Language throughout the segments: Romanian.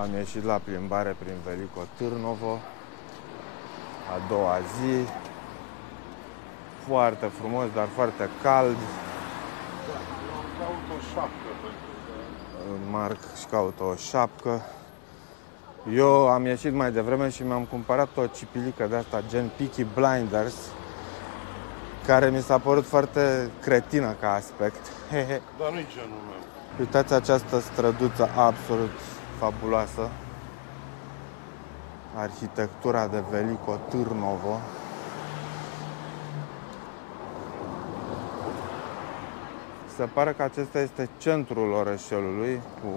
Am ieșit la plimbare prin Veliko Târnovo, a doua zi. Foarte frumos, dar foarte cald. Caut o șapcă. Marc își caută o șapcă. Eu am ieșit mai devreme și mi-am cumpărat o cipilică de asta, gen Peaky Blinders, care mi s-a părut foarte cretină ca aspect. Dar nu-i genul meu. Uitați această străduță absolut fabuloasă. Arhitectura de Veliko Târnovo. Se pare că acesta este centrul orășelului, cu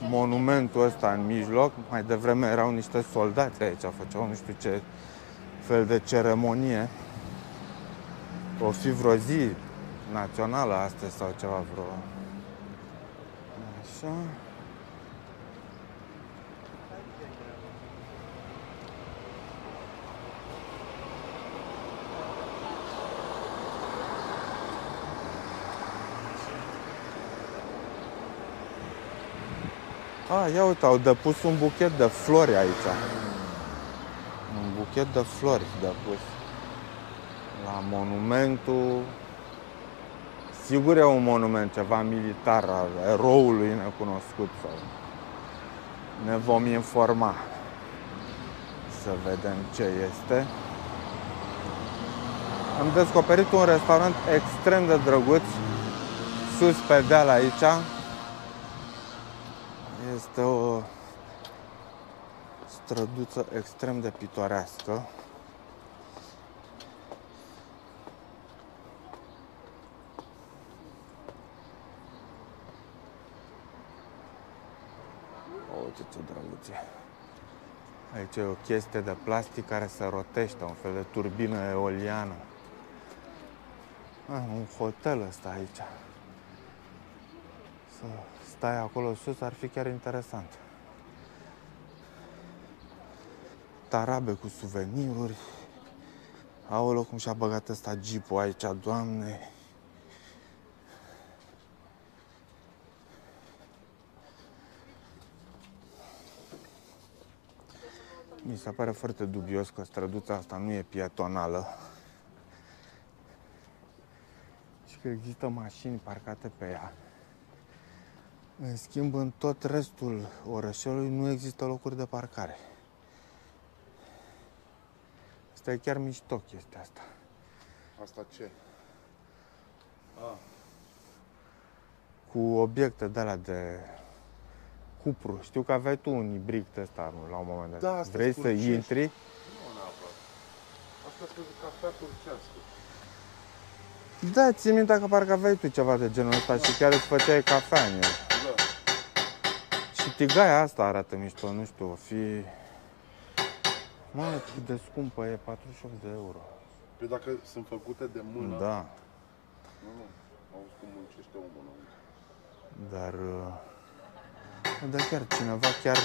monumentul ăsta în mijloc. Mai devreme erau niște soldați aici, făceau nu știu ce fel de ceremonie. O fi vreo zi națională astăzi sau ceva vreo... Așa... Ia uite, au depus un buchet de flori aici. Un buchet de flori depus la monumentul. Sigur e un monument, ceva militar al eroului necunoscut sau... Ne vom informa. Să vedem ce este. Am descoperit un restaurant extrem de drăguț sus pe deal aici. Este o străduță extrem de pitorească. Uite ce drăguț e. Aici e o chestie de plastic care se rotește, un fel de turbină eoliană. Un hotel ăsta aici. Să stai acolo sus ar fi chiar interesant. Tarabe cu suveniruri. Aoleu, cum și-a băgat ăsta jeep-ul aici, Doamne. Mi se pare foarte dubios că străduța asta nu e pietonală și că există mașini parcate pe ea. În schimb, în tot restul orășelului nu există locuri de parcare. Asta e chiar mișto, chestia asta. Asta ce? Cu obiecte de alea de cupru. Știu că aveai tu un ibric de ăsta la un moment dat. Da, asta vrei să intri? Nu neapărat. Asta este cafea turcească. Da, ții minte că parcă aveai tu ceva de genul ăsta și chiar îți făceai cafea în el. Da. Și tigaia asta arată mișto, nu știu, o fi... Mă, cât de scumpă e, 48 de euro. Păi dacă sunt făcute de mână... Da. Nu, auzi cum muncește omul înăuntru. Dar... Da, chiar cineva chiar...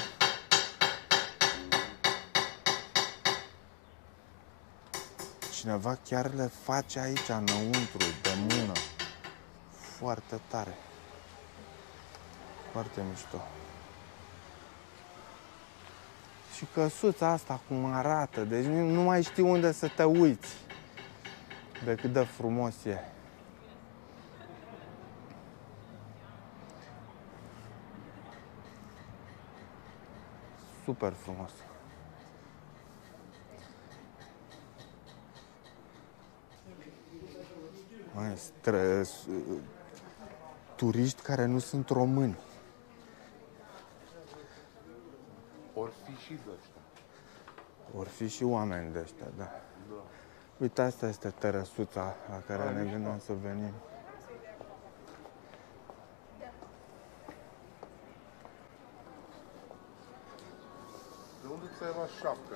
Cineva chiar le face aici, înăuntru, de mână. Foarte tare. Foarte mișto. Și căsuța asta cum arată, deci nu mai știi unde să te uiți de cât de frumos e. Super frumos. Turiști care nu sunt români. Or fi și de ăștia. Or fi și oameni de ăștia, da. Da. Uite, asta este terăsuța la care ne gândeam să venim. De unde ți-ai luat șapca,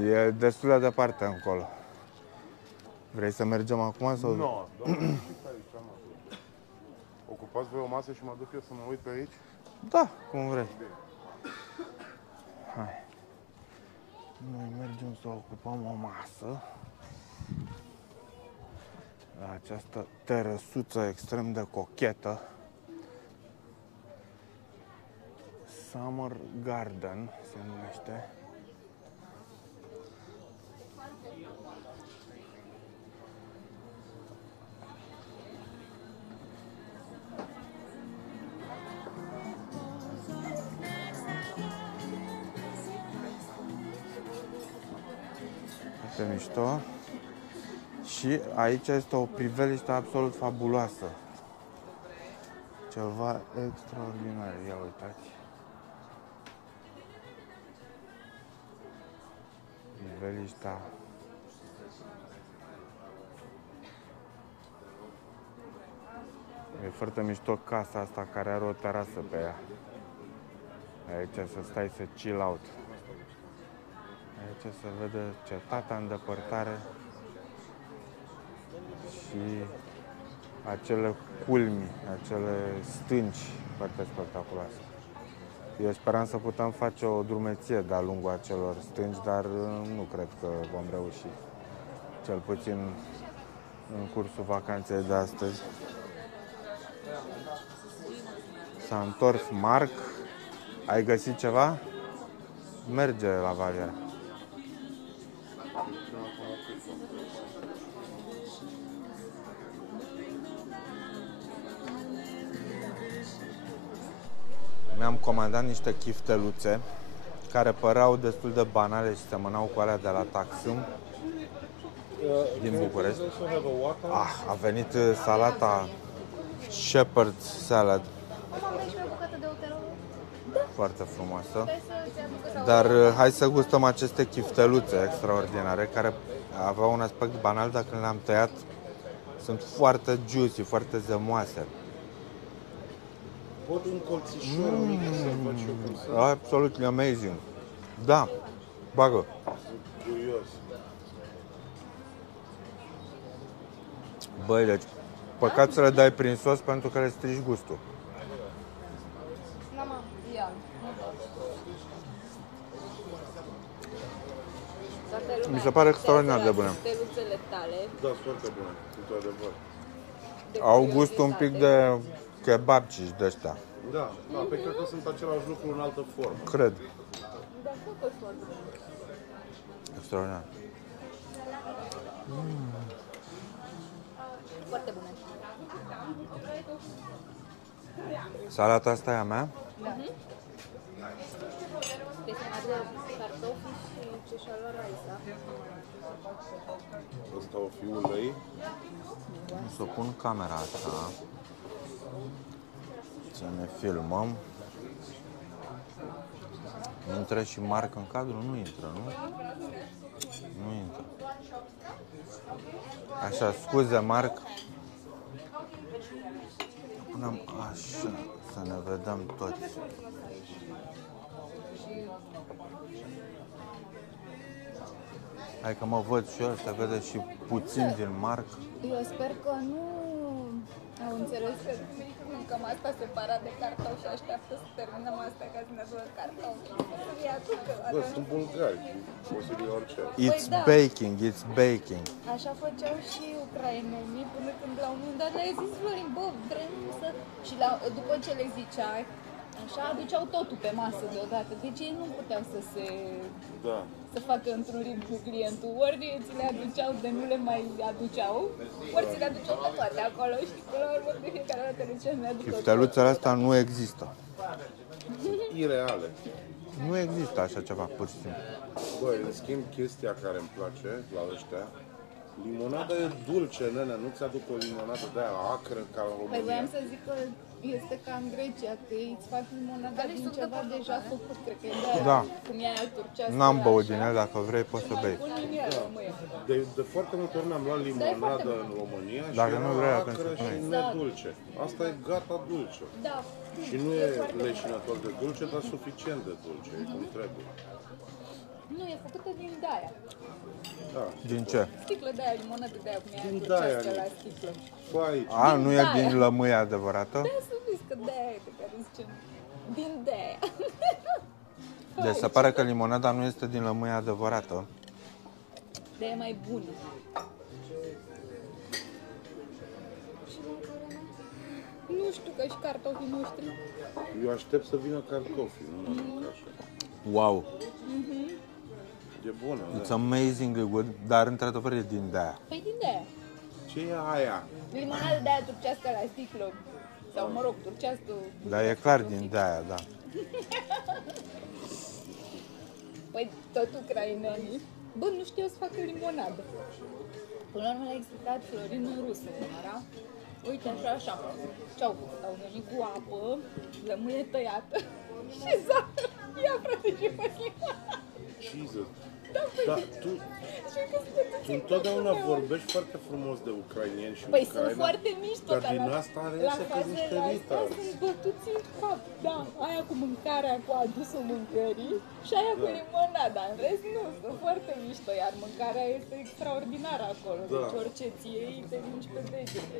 Nic? E destul de departe încolo. Vrei să mergem acum sau? Nu, dar știți aici, mă. Ocupați voi o masă și mă duc eu să mă uit pe aici? Da, cum vrei. Bine. Hai. Noi mergem să ocupăm o masă la această terăsuță extrem de cochetă. Summer Garden se numește. Foarte mișto. Și aici este o priveliște absolut fabuloasă. Ceva extraordinar. Ia uitați. Priveliștea. E foarte mișto casa asta care are o terasă pe ea. Aici să stai să chill out. Aici se vede cetatea în depărtare și acele culmi, acele stânci foarte spectaculoase. Eu speram să putem face o drumeție de-a lungul acelor stânci, dar nu cred că vom reuși. Cel puțin în cursul vacanței de astăzi. S-a întors Marc. Ai găsit ceva? Merge la valieră. Mi-am comandat niște chifteluțe care păreau destul de banale și semănau cu alea de la Taksim din București. A venit salata Shepherd's Salad. Foarte frumoasă. Dar hai să gustăm aceste chifteluțe extraordinare care aveau un aspect banal, dar când le-am tăiat sunt foarte juicy, foarte zemoase. Pot un colțișor mic să fac și eu cum să... Absolutely amazing. Da, bagă. Curios. Băi, deci, păcat să le dai prin sos pentru că le strici gustul. Mi se pare extraordinar de bune. Da, foarte bune, într-adevăr. Au gust un pic de kebabci de ăștia. Da, da, pe cred că sunt același lucru în altă formă. Cred. Extraordinar. Foarte bune. Salata asta e a mea? Destinat de cartofi și ceșală raisa. Ăsta o fi ulei. O să pun camera asta. Să ne filmăm. Intră și Marc în cadru? Nu intră, nu? Nu intră. Așa, scuze, Marc. Punem așa, să ne vedem toți. Hai că mă văd și eu, se vede și puțin din Marc. Eu sper că nu au înțeles că mâncăm asta separat de cartofi și așteaptă să terminăm asta ca să ne aducă cartofi. Să fie aducă. Bă, sunt bulgari, posibil orice. It's da. baking, it's baking. Așa făceau și ucrainenii până când la un moment dat le-a zis Florin, bă, vrem să... Și după ce le ziceai, așa, aduceau totul pe masă deodată. Deci ei nu puteau Da. să facă într-un ritm cu clientul. Ori ți le aduceau de nu le mai aduceau, ori ți le aduceau pe toate acolo și până la urmă de fiecare dată le ziceam, mi-aduc totul. Chifteluțele astea nu există. Ireale. Nu există așa ceva, pur și simplu. Băi, în schimb, chestia care îmi place la ăștia, limonada e dulce, nene, nu ți-aduc o limonadă de aia acră ca în România. Păi voiam să zic că este ca în Grecia, că ei îți fac limonada din ceva deja făcut, cred că e de aia, Da. cum e aia turcească. N-am băut așa. din el, dacă vrei poți să bei. Pun în el, măi. De foarte multe ori mi-am luat limonadă în România și Dacă nu vrei, era atunci acră și spune-i. nedulce. Asta e gata dulce. Da. Și nu e leșinător de dulce, dar suficient de dulce, e cum trebuie. Nu, e făcută din de-aia. Da. Din ce? Sticlă de-aia, limonadă de-aia, cum e aia Din turcească de-aia. la sticlă. Fă aici. A, nu e de-aia. din lămâie adevărată? Da, să vezi că de-aia e pe care zicem. Din de-aia. Deci se pare că limonada nu este din lămâie adevărată. De-aia e mai bună. Și mâncarea mea? Nu nu știu, ca și cartofii noștri. Eu aștept să vină cartofii, nu mănânc așa. Wow, E bună, it's da? amazingly good, dar într-adevăr e din de-aia. Păi din de-aia. Ce e aia? Limonadă de aia turcească la sticlă. Sau, mă rog, turcească. Dar e clar din de-aia, da. Păi tot ucrainenii. Bă, nu știu să facă limonadă. Până la urmă l-a explicat Florin în rusă, Mara. Uite, așa. Ce-au făcut? Au venit cu apă, lămâie tăiată și zahăr. Ia, frate, și fă limonadă. Jesus. Da, păi, Da, tu tu întotdeauna vorbești foarte frumos de ucrainieni și Păi Ucraina, sunt foarte mișto, dar din asta are la să că fazele niște astea retard. sunt bătuți în cap, da, aia cu mâncarea, cu adusul mâncării și aia cu limonada, în rest nu, sunt foarte mișto, iar mâncarea este extraordinară acolo, Da. deci orice ți iei, te minci pe degete.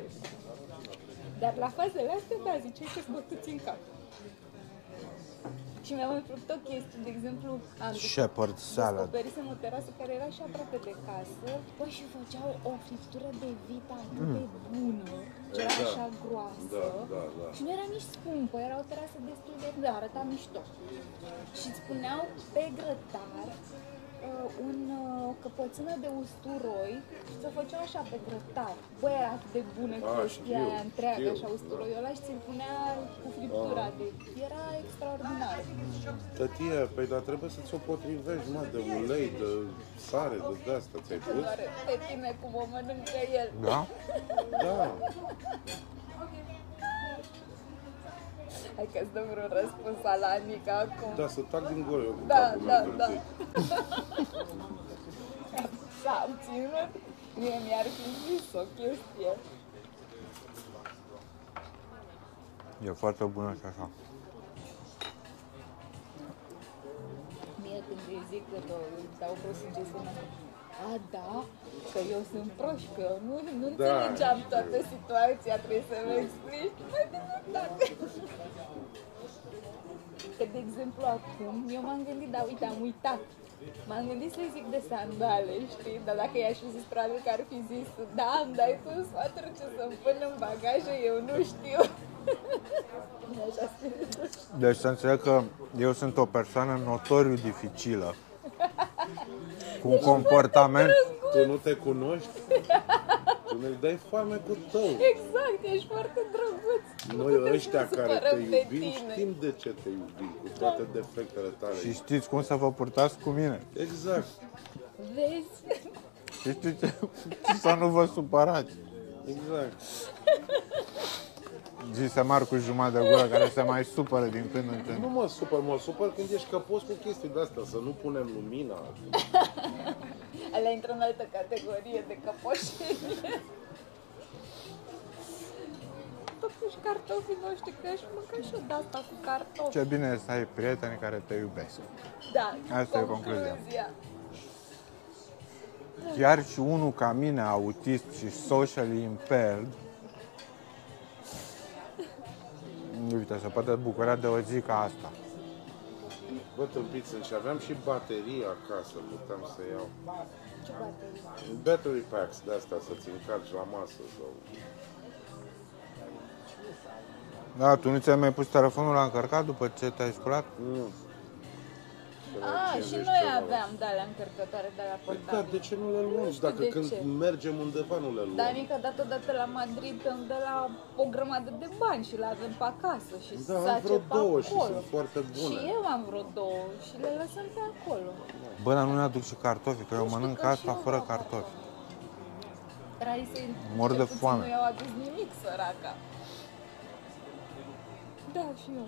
Dar la fazele astea, da, ziceai că-s bătuți în cap. Și mi-am mai plăcut o chestie, de exemplu, am Shepherd salad. descoperisem o terasă care era și aproape de casă, băi, și făceau o friptură de vită atât de bună, ce era Da. așa groasă, Da. și nu era nici scumpă, era o terasă destul de, da, arăta mișto. Și îți puneau pe grătar o căpățână de usturoi și ți-o făceau așa pe grătar. Băi, era atât de bună chestia aia întreagă, așa, usturoiul ăla și ți-l punea cu friptura de... Era extraordinar. Tătie, păi dar trebuie să ți-o potrivești, mă, de ulei, de sare, de asta ți-ai pus? Doar pe tine cum o mănâncă el. Da? Da. Hai că-ți dăm vreun răspuns la Anica acum. Da, să tac din gură eu cu Da, capul da, meu da. târziu. S-a ținut. Mie mi-ar fi zis o chestie. E foarte bună și așa. Mie când îi zic că dau vreo sugestie, a, da, că eu sunt proști, că nu înțelegeam toată situația, trebuie să mă explici. Mai bine, dacă... Că, de exemplu, acum, eu m-am gândit, dar uite, am uitat. M-am gândit să-i zic de sandale, știi? Dar dacă i-aș fi zis, probabil că ar fi zis, da, îmi dai tu sfaturi ce să-mi pun în bagaje, eu nu știu. Așa spune. Deci să înțeleg că eu sunt o persoană notoriu dificilă. Cu un comportament... Tu nu te cunoști? Tu ne-i dai foame cu tău. Exact, ești foarte drăguț. Nu Noi putem să ăștia ne care te supărăm pe iubim tine. știm de ce te iubim, cu toate defectele tale. Și știți cum să vă purtați cu mine. Exact, Vezi? Și știți ce? Să nu vă supărați. exact. Zise Marcu jumătate de gură care se mai supără din când în când. Nu mă supăr când ești căpos cu chestii de-astea, să nu punem lumina. Alea intră în altă categorie de căpoșenie. Totuși cartofii noștri, că aș mânca și eu de-asta cu cartofi. Ce bine e să ai prieteni care te iubesc. Da, Asta e concluzia. concluzia. Chiar și unul ca mine, autist și socially impaired, uite, se poate bucura de o zi ca asta. Bă, tâmpiți, și aveam și baterii acasă, puteam să iau. Ce baterii? Battery packs de-astea să-ți încarci la masă sau... Da, tu nu ți-ai mai pus telefonul la încărcat după ce te-ai sculat? Nu. A, și noi aveam de alea încărcătoare de alea Păi da, portabile. de ce nu le luăm? Și dacă de când ce. mergem undeva nu le luăm. Danica odată la Madrid îmi dă la o grămadă de bani și le avem pe acasă și Da, am sace vreo pe două și acolo. sunt foarte bune. Și eu am vreo două și le lăsăm pe acolo. Bă, dar nu ne aduc și cartofi, că eu Nu știu mănânc că și asta eu fără vreau cartofi. Raisei Mor cel de puțin foame. nu i-au adus nimic, săraca. Da, și eu.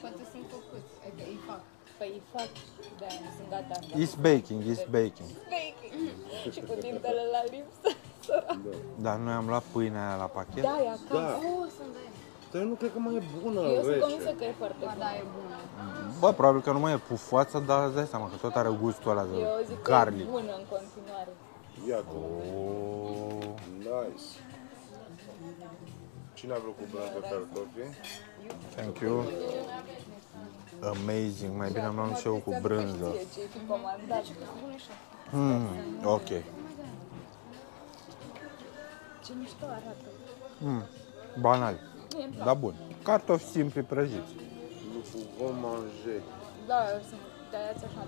Poate sunt făcuți, adică îi fac. Păi îi fac, de-aia nu sunt gata. It's baking, it's baking. Baking. Și cu dintele la lipsă, săraca. Dar noi am luat pâinea aia la pachet. Da, e acasă. Da. Oh, sunt de Dar eu nu cred că mai e bună Eu sunt convinsă rece. că e foarte Ba, bună. da, e bună. Bă, probabil că nu mai e pufoasă, dar îți dai seama că tot are gustul ăla de Eu zic că garlic. e bună în continuare. Iată. Oh. Nice. Cine a vrut cu brânză de cartofi? Thank you. Amazing, mai bine am luat și eu cu brânză. Ce-i fi comandat. Ok. Ce mișto arată. Banal. Mie îmi plac. Dar bun. Cartofi simpli prăjiți. Nous pouvons manger. Da, sunt tăiați așa.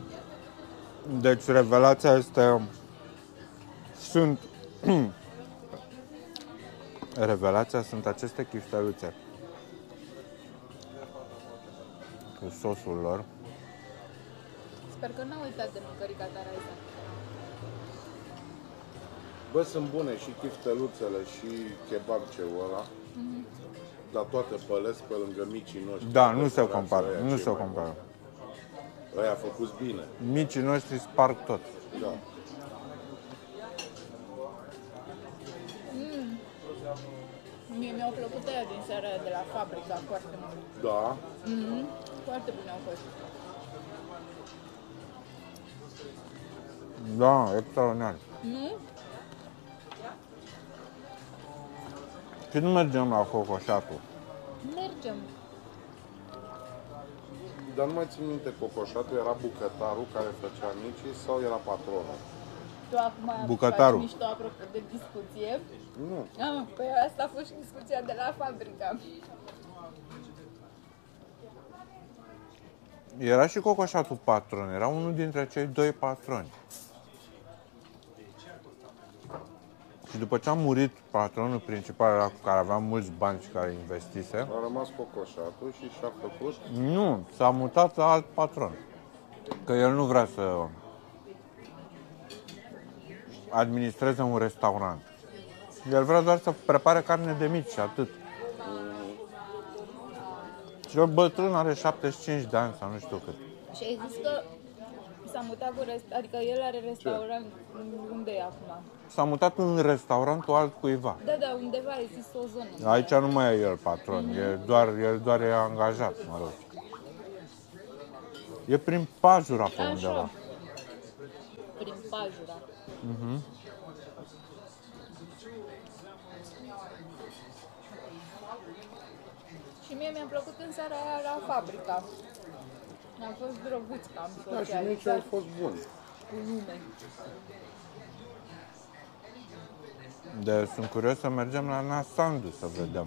Deci revelația este... Sunt... Revelația sunt aceste chifteluțe. Cu sosul lor. Sper că n-au uitat de mâncărica ta, Raisa. Bă, sunt bune și chifteluțele și kebabceul ăla. Dar toate pălesc pe lângă micii noștri. Da, nu se Restaurații compară. ăia Nu cei se mai compară. buni. Ăia făcuți bine. Micii noștri sparg tot. Da. Mie mi-au plăcut aia din seara aia de la fabrica foarte mult. Da. Foarte bune au fost. Da, extraordinar. Nu? Și nu mergem la cocoșatul. Mergem. Dar nu mai țin minte, cocoșatul era bucătarul care făcea micii sau era patronul? Tu acum Bucătarul. faci mișto apropo de discuție. Nu. Păi asta a fost și discuția de la fabrica. Era și cocoșatul patron. Era unul dintre cei doi patroni. Și după ce a murit patronul principal, ăla cu care avea mulți bani și care investise, A rămas cocoșatul și și-a făcut. nu, s-a mutat la alt patron. Că el nu vrea să administreze un restaurant. El vrea doar să prepare carne de mici și atât. Și el bătrân are 75 de ani sau nu știu cât. Și ai zis că s-a mutat cu adică el are restaurant unde e acum? S-a mutat în restaurantul altcuiva. Da, undeva ai zis o zonă. Aici nu mai e el patron, el doar e angajat, mă rog. E prin Pajura pe undeva. Așa. Prin Pajura. Și mie mi-a plăcut în seara aia la fabrica. A fost drăguț că am Da, și micii au socializat fost buni. cu lume. De sunt curios să mergem la Nasandu să vedem.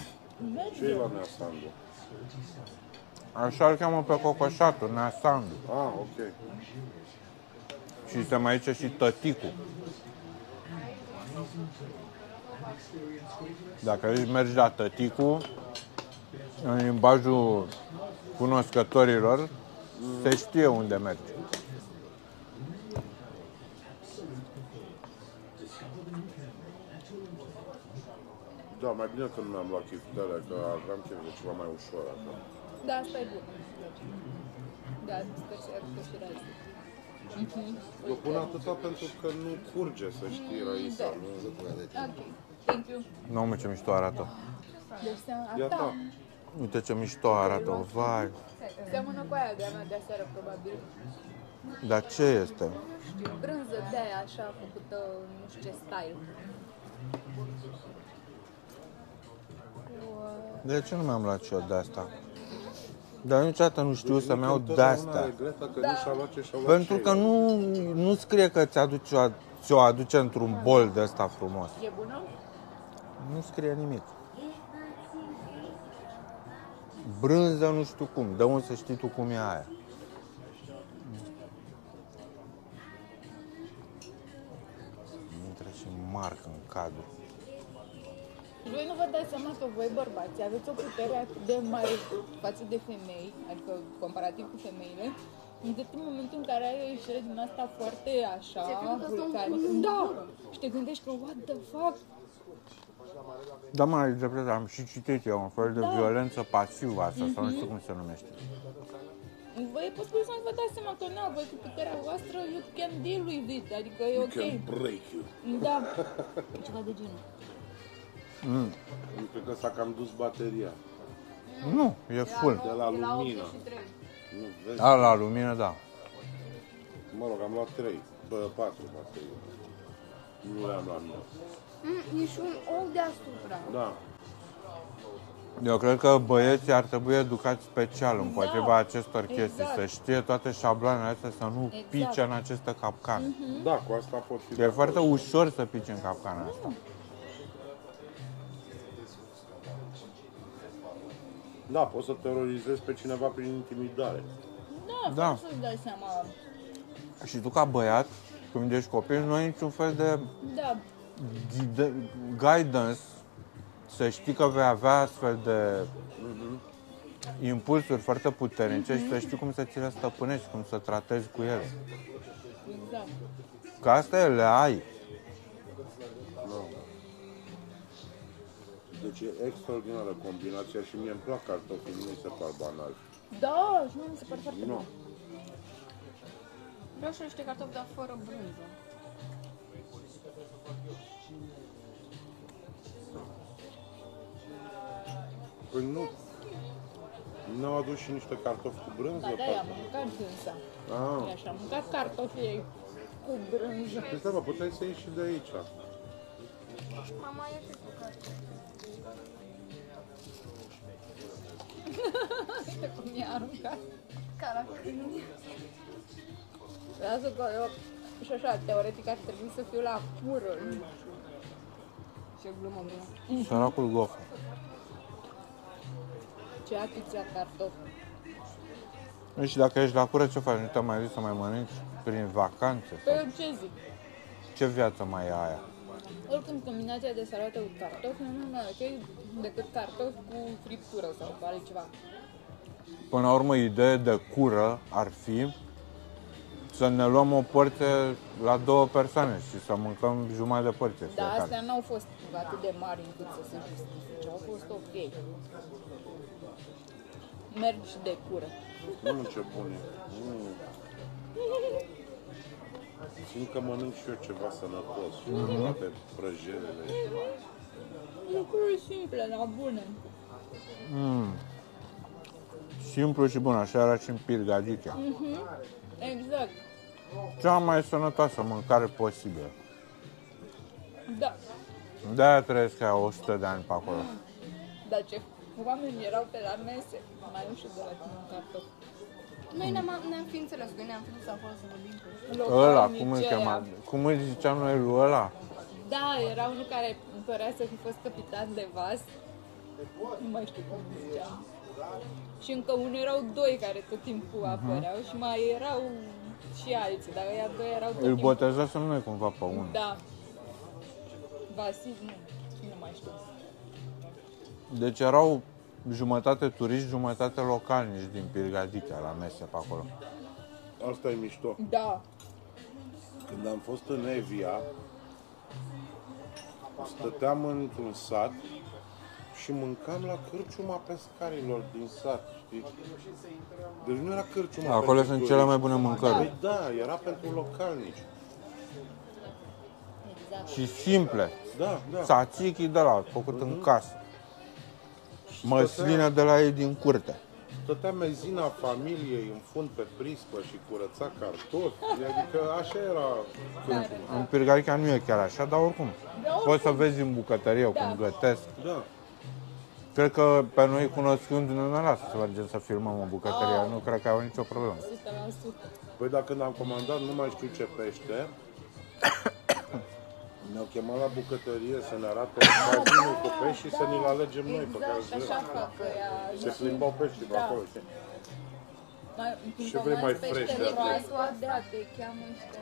Ce e la Neasandu? Așa îl cheamă pe cocoșatul, Nasandu. Ah, ok. Și se mai zice și tăticu. Dacă ești mergi la tăticu, în limbajul cunoscătorilor, se știe unde mergi. Da, mai bine că nu mi-am luat chiftele, că aveam chef de ceva mai ușor așa. Da, asta e bun. Da, sper să arătă și Raisa. Eu pun atâta pentru că nu curge, să știi, Raisa. Nu... Ok, thank you. Nu, mă, ce mișto arată. Deci Ia ta. Uite ce mișto arată, vai. seamănă cu aia de-a mea de aseară, probabil. Dar ce este? Știu, brânză de-aia așa, făcută nu știu ce style. De ce nu mi-am luat și eu de asta? Dar niciodată nu știu să-mi iau de astea. Regreta că nu și-a luat ce și-a luat Pentru că ceilalți. nu scrie că ți-o aduce într-un bol de ăsta frumos. E bună? Nu scrie nimic. Brânză nu știu cum. De unde să știi tu cum e aia? Intră și marcă în cadru. Voi nu vă dați seama că voi, bărbați, aveți o putere atât de mare față de femei, adică comparativ cu femeile, încât în momentul în care ai o ieșire din asta foarte așa, vulcanică, da, și te gândești că what the fuck, Da, mă, dreptate, am și citit eu un fel de violență pasivă asta, sau nu știu cum se numește. voi e posibil să nu vă dați seama că na, voi cu puterea voastră, you can deal with it, adică e ok. Can break you. Da, ceva de genul. Eu cred că s-a cam dus bateria. Nu, e full. De la lumină. Nu vezi? Da, la lumină, da. Mă rog, am luat 3, 4 baterii. Nu le-am luat mine. E și un ou deasupra. Da. Eu cred că băieții ar trebui educați special împotriva acestor chestii, exact. să știe toate șabloanele astea, să nu pice în aceste capcane. Da, cu asta pot fi. E foarte ușor să pici în capcana asta. Da, poți să terorizezi pe cineva prin intimidare. Da, Da. poți să-ți dai seama. Și tu ca băiat, când ești copil, nu ai niciun fel de Da, guidance să știi că vei avea astfel de impulsuri foarte puternice și să știi cum să ți le stăpânești, cum să tratezi cu ele. exact. Că astea le ai. Deci e extraordinară combinația și mie îmi plac cartofii, nu mi se par banali. Da, și nu mi se pare foarte Nu. bun. Vreau și niște cartofi, dar fără brânză. Păi nu. Nu au adus și niște cartofi cu brânză? Da, am mâncat dânsa. Ah. Așa, am mâncat cartofii cu brânză. Păi stai, mă, puteai să ieși și de aici. Mama e și cu cartofi. Uite cum i-a aruncat. Caracâni. Lasă că eu și așa, teoretic ar trebui să fiu la cură. Ce glumă bună. Săracul gof. Ce atâția cartofi. Și dacă ești la cură, ce faci? Nu te mai duci să mai mănânci prin vacanțe? Păi Sau eu ce zic? ce viață mai e aia? Oricum, combinația de salată cu cartofi nu e mai ok decât cartofi cu friptură sau cu altceva. Până la urmă, ideea de cură ar fi să ne luăm o porție la 2 persoane și să mâncăm jumătate de porție Dar fiecare. astea n-au fost atât de mari încât să se justifice. Au fost ok. Merg și de cură. Nu, ce bun e. Simt că mănânc și eu ceva sănătos. Toate prăjelele. Lucruri simple, dar bune. Simplu și bun, așa era și în Pirgadichea. Exact. Cea mai sănătoasă mâncare posibilă. Da. De-aia trăiesc aia 100 de ani pe acolo. Dar ce oamenii erau pe la mese, mai ușor de la tine un cartof. Noi ne-am fi înțeles, că ne-am fi dus acolo să vorbim cu Ăla, cum îl Localnicerea. chema? Cum îi ziceam noi lui ăla? Da, era unul care părea să fi fost capitan de vas. Nu mai știu cum îi ziceam. Și încă unul erau 2 care tot timpul apăreau și mai erau și alții, dar ăia 2 erau tot Îl timpul. botezasem noi cumva pe unul. Da. Vasil, nu mai știu. Deci erau jumătate turiști, jumătate localnici din Pirgadichea la mese pe acolo. Asta e mișto. Da. Când am fost în Evia, stăteam într-un sat și mâncam la cârciuma pescarilor din sat, știi? Deci nu era cârciuma Acolo pentru sunt turiști. cele mai bune mâncări. Păi da, era pentru localnici. Exact. Și simple. Da, da. Tzatziki de la făcut în casă. Măsline de la ei din curte. Stătea mezina familiei în fund pe prispă și curăța cartofi. Adică așa era cârciuma. În Pirgadichea nu e chiar așa, dar oricum. Poți să vezi în bucătărie cum gătesc. Da. Cred că pe noi cunoscându-ne ne lasă să mergem să filmăm în bucătărie. Nu cred că au nicio problemă. 100%. Păi dacă când am comandat nu mai știu ce pește, ne-au chemat la bucătărie să ne arate bazinul cu pești și să ne-l alegem noi pe care Exact, așa fac ăia. se plimbau peștii pe Da. acolo. știi? Când Ce vrei mai comanzi fresh pește de atât? roasă, da, te cheamă ăștia.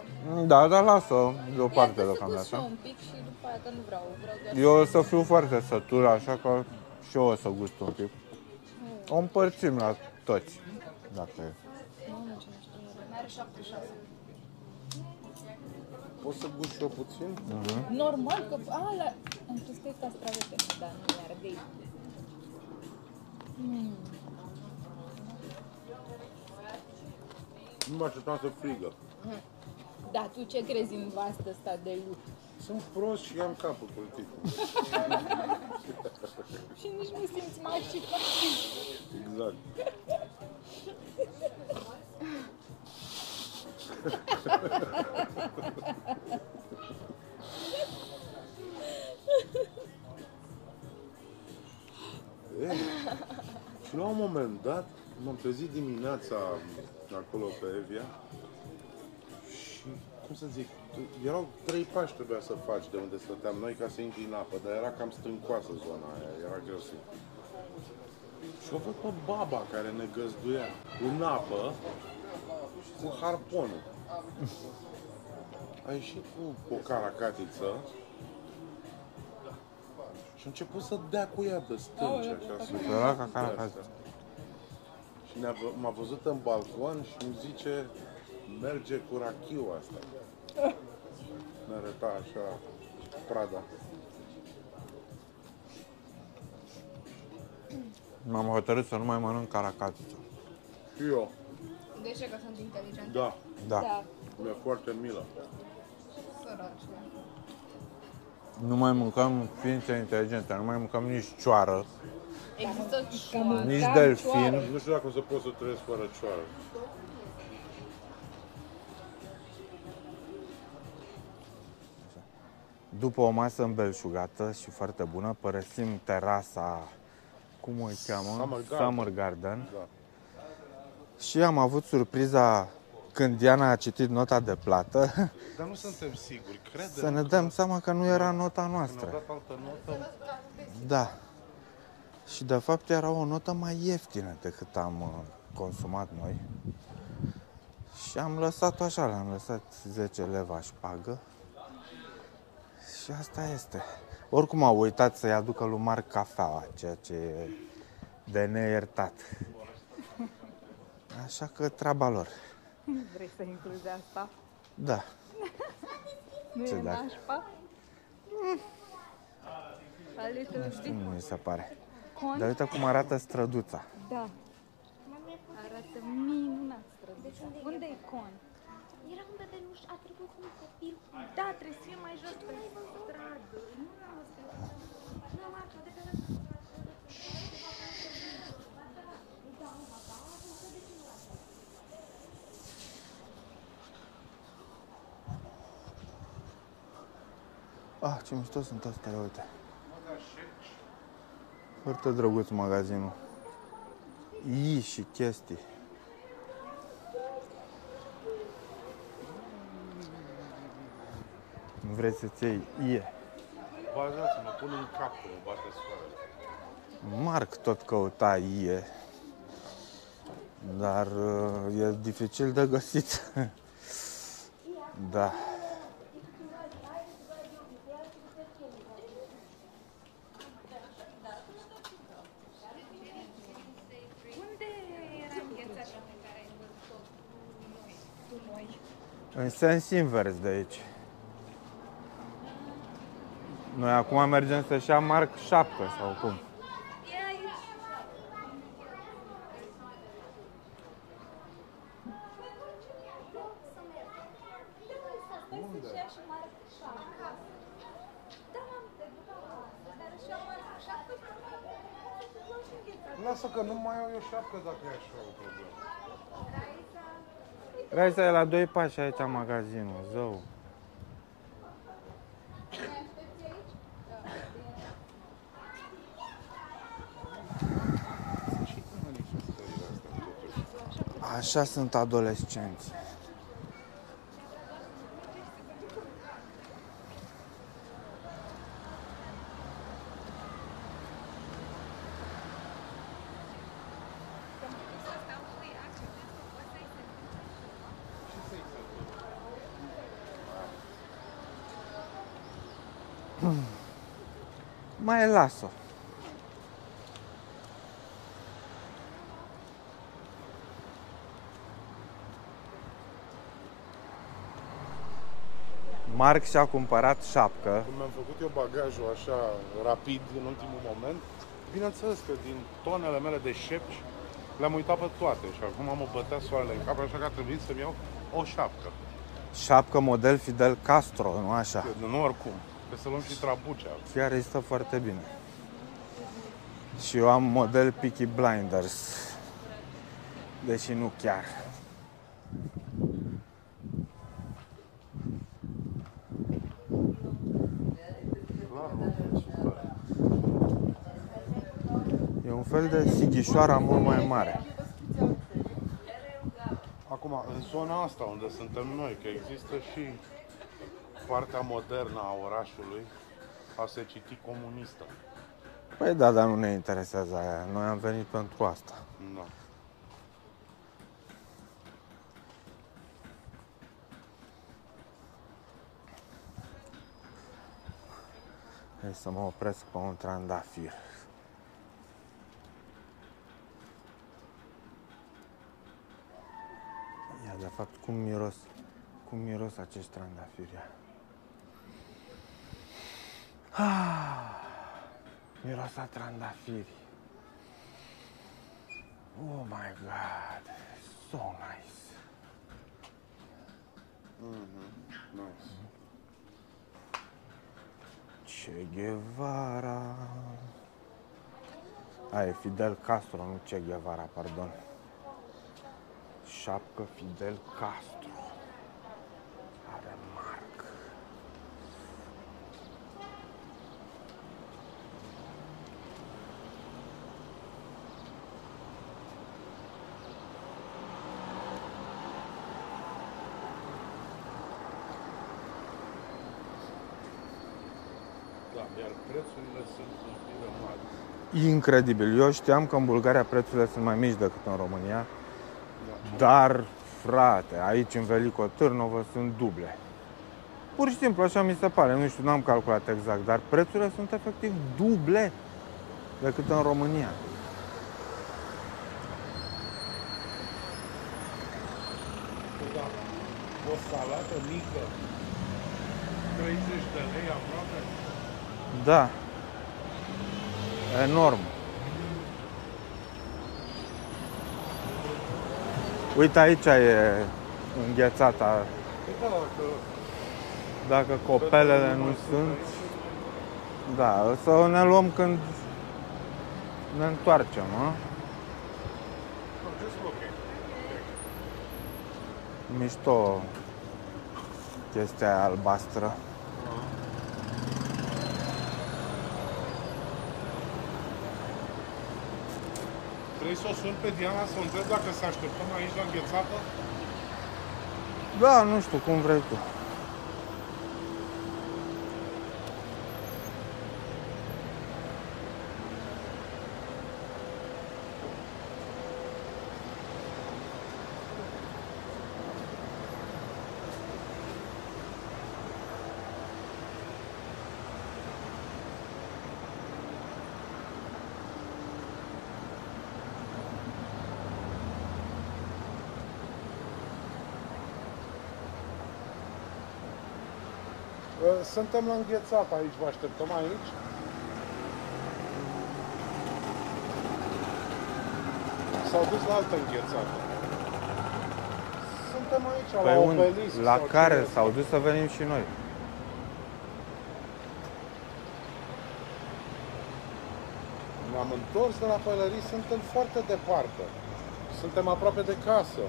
Da, dar lasă deoparte Ia, să deocamdată. gust și eu un pic și după aia că nu vreau doar Eu o să fiu foarte sătul, așa că și eu o să gust un pic. O împărțim la toți, dacă e. Mamă, ce mișto e. Mai are 76. Poți să gust și eu puțin? Normal că... am crezut că e castravete. Da, nu e ardei. Nu mă așteptam să frigă. Da, tu ce crezi în vastă ăsta de lucru? Sunt prost și am capul pultit. Și nici nu simți mașina. Exact. Și la un moment dat m-am trezit dimineața acolo pe Evia și, cum să zic, erau 3 pași trebuia să faci de unde stăteam noi ca să intri în apă, dar era cam strâncoasă zona aia, era greu să... Și o văd pe baba care ne găzduia în apă cu harponul. A ieșit cu o caracatiță și a început să dea cu ea de stânci așa. Era ca caracatiță. Și m-a văzut în balcon și îmi zice, merge cu rachiu asta. Ne arăta așa prada. M-am hotărât să nu mai mănânc caracatiță. Și eu, De ce? Că sunt inteligent? da, Da. mi-e foarte milă. Săraci. Nu mai mâncăm ființe inteligente, nu mai mâncăm nici cioară, Există cioară. nici delfin. Nu știu dacă o să pot să trăiesc fără cioară. După o masă îmbelșugată și foarte bună, părăsim terasa, cum o cheamă? Summer Garden. Da. Și am avut surpriza când Diana a citit nota de plată, Dar nu suntem siguri, credem să ne dăm seama că nu era nota că ne-au noastră. dat altă notă. Da. Și de fapt era o notă mai ieftină decât am consumat noi. Și am lăsat-o așa, le-am lăsat 10 leva șpagă. Și asta este. Oricum au uitat să-i aducă lui Marc cafeaua, ceea ce e de neiertat. Așa că treaba lor. Vrei să incluzi asta? Da. Nu Ce e dacă? nașpa? A little bit. Nu mi se pare. Con? Dar uite cum arată străduța. Da. Arată minunat străduța. Unde e con? Era un bebeluș, a trecut un copil. Da, trebuie să fie mai jos pe stradă. Nu l-am văzut. Nu, Marco, de pe Ah, ce mișto sunt astea, uite. Foarte drăguț magazinul. Ii și chestii. Nu vrei să-ți iei ie? Bazați, mă pun în cap că mă bate soarele. Marc tot căuta ie, dar e dificil de găsit. Da. Unde era înghețata pe care ai văzut-o cu noi? În sens invers de aici. Noi acum mergem să-și ia Marc șapcă sau cum? E aici. Lasă că nu mai au eu șapcă dacă e așa o problemă. Raisa e la 2 pași aici magazinul, zău. Și cum manifestările astea totuși? Așa sunt adolescenți. Mai las-o. Marc și-a cumpărat șapcă. Când mi-am făcut eu bagajul așa rapid în ultimul moment, bineînțeles că din tonele mele de șepci le-am uitat pe toate și acum mă bătea soarele în cap, așa că a trebuit să-mi iau o șapcă. Șapcă model Fidel Castro, nu așa? Nu oricum, trebuie să luăm și trabucea. Chiar îi stă foarte bine. Și eu am model Peaky Blinders. Deși nu chiar. Clar, nu super. E un fel de sighișoara mult mai mare. Acum, în zona asta unde suntem noi, că există și partea modernă a orașului, a se citi comunistă. Păi da, dar nu ne interesează aia. Noi am venit pentru asta. Da. Hai să mă opresc pe un trandafir. Ia, de fapt, cum miros acești trandafiri? Ia. Miros a trandafiri. Oh my god, so nice. Nice. Che Guevara. E Fidel Castro, nu Che Guevara, pardon. Șapcă Fidel Castro. Are marc. Da, iar prețurile sunt ultime mari. Incredibil. Eu știam că în Bulgaria prețurile sunt mai mici decât în România. Da. Dar, frate, aici în Veliko Târnovă sunt duble. Pur și simplu, așa mi se pare. Nu știu, n-am calculat exact, dar prețurile sunt efectiv duble decât în România. Da. O salată mică, 30 de lei aproape. Da. Enorm. Uite, aici e înghețata. Da, că Dacă copelele nu sunt, da, o să ne luăm când ne întoarcem, a? Mișto chestia aia albastră. Vrei să o sun pe Diana să o întreb dacă să așteptăm aici la înghețată? Da, nu știu, cum vrei tu. Suntem la înghețată aici, vă așteptăm aici? S-au dus la altă înghețată. Suntem aici, Păi la unde? Obelisc. La sau care cine s-au este. dus să venim și noi. Ne-am întors de la pălării, suntem foarte departe. Suntem aproape de casă.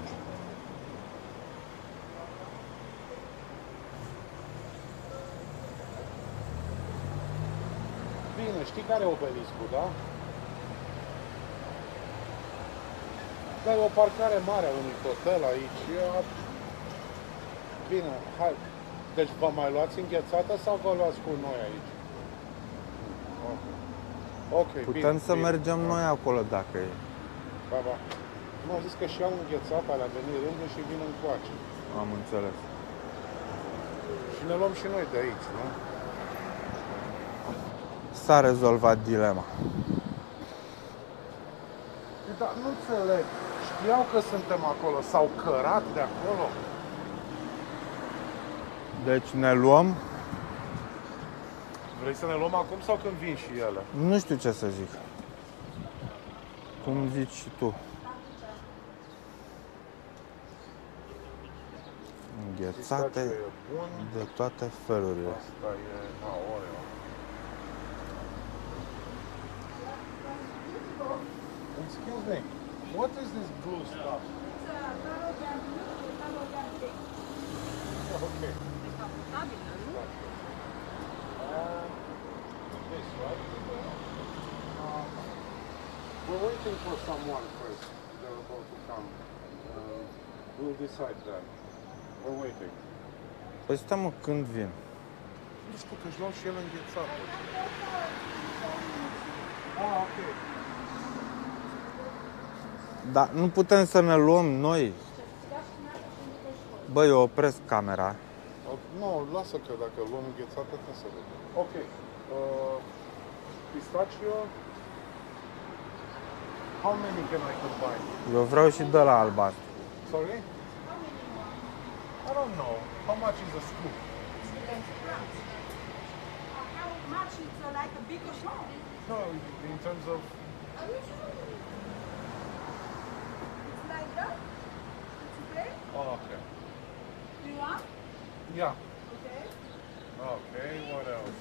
Bine, știi care e Obeliscul, da? Da, e o parcare mare a unui hotel aici. Bine, hai. Deci vă mai luați înghețată sau vă luați cu noi aici? Ok, Putem bine, să bine. mergem noi acolo dacă e. Da, da. M-au zis că și au înghețată, alea venit rândul și vin încoace. Am înțeles. Și ne luăm și noi de aici, nu? S-a rezolvat dilema. Dar nu înțeleg. Știau că suntem acolo, s-au cărat de acolo. Deci ne luăm, Vrei să ne luăm acum sau când vin și ele? nu știu ce să zic. Cum zici și tu. Înghețate Pistache e bun. de toate felurile. Asta e Oreo. Excuse me, what is this blue stuff? Okay. This, right? We're waiting for someone first. They're about to come. We'll decide then. We're waiting. Păi stai mă, când vin? Nu știu că își luau și el înghețată. Dar nu putem să ne luăm noi. Băi, eu opresc camera. Nu, lasă că dacă luăm înghețată, nu se vede. Ok. Pistachio. How many can I combine? Eu vreau și de la albastru. Sorry? I don't know. How much is a scoop? How much is like a big or small? No, in terms of... It's like that. It's okay. Oh, okay. Do you want? Yeah. Okay. Okay, what else?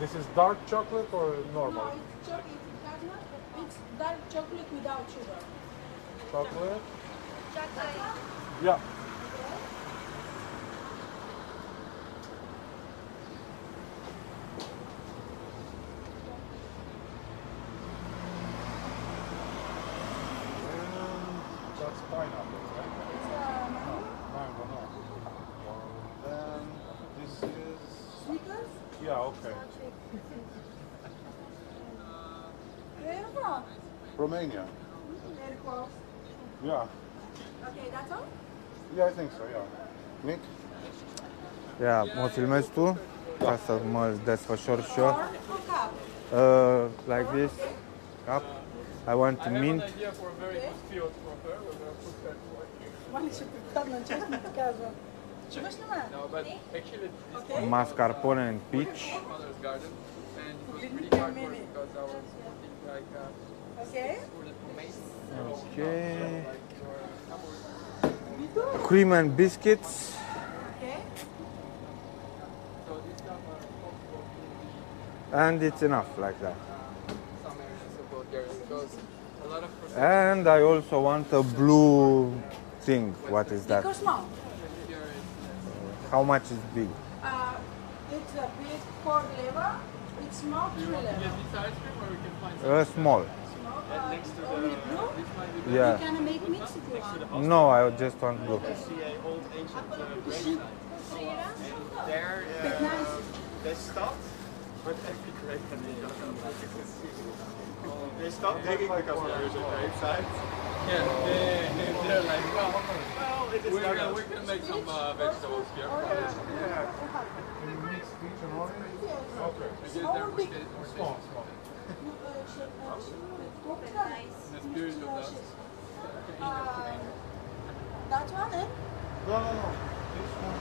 This is dark chocolate or normal? No, it's chocolate. It's hazelnut. It's dark chocolate without sugar. Chocolate? Chocolate. Yeah. And that's pineapple, right? It's Mango, no. Then this is... Snickers. Yeah, okay. Where you from? Romania. Very close. Yeah. Okay, that's all. Yeah, I think so, yeah. Nick? Ia, mă filmezi tu? Ca să mă desfășor și eu. Corn or cup? Like this. Cup. I want mint. Mani și picat în ce pichează. Ce faci numai? No, but actually this Okay. Mascarpone and peach. mother's garden, and it was Didn't really tell hard me. work because I was working like Okay. for the tomatoes. Okay. Like for Cream and biscuits. Okay. so these stuff are possible And it's enough like that. in some areas of Bulgaria because a lot of And I also want a blue thing. What is that? Big or small? here is How much is big? It's a big four lever. It's small three get lever. this ice cream or we can find Small. Small. Only blue. this might be You Yeah. can make mix if you want. No, I just want blue. There, But nice. they stopped, but they stopped digging because there was a grave site. yeah they're like well It is we not can, we can make some vegetables here Can you mix peach and orange? Okay. because they're Small, small. the spirit of that That's one, eh? No, no, no. This one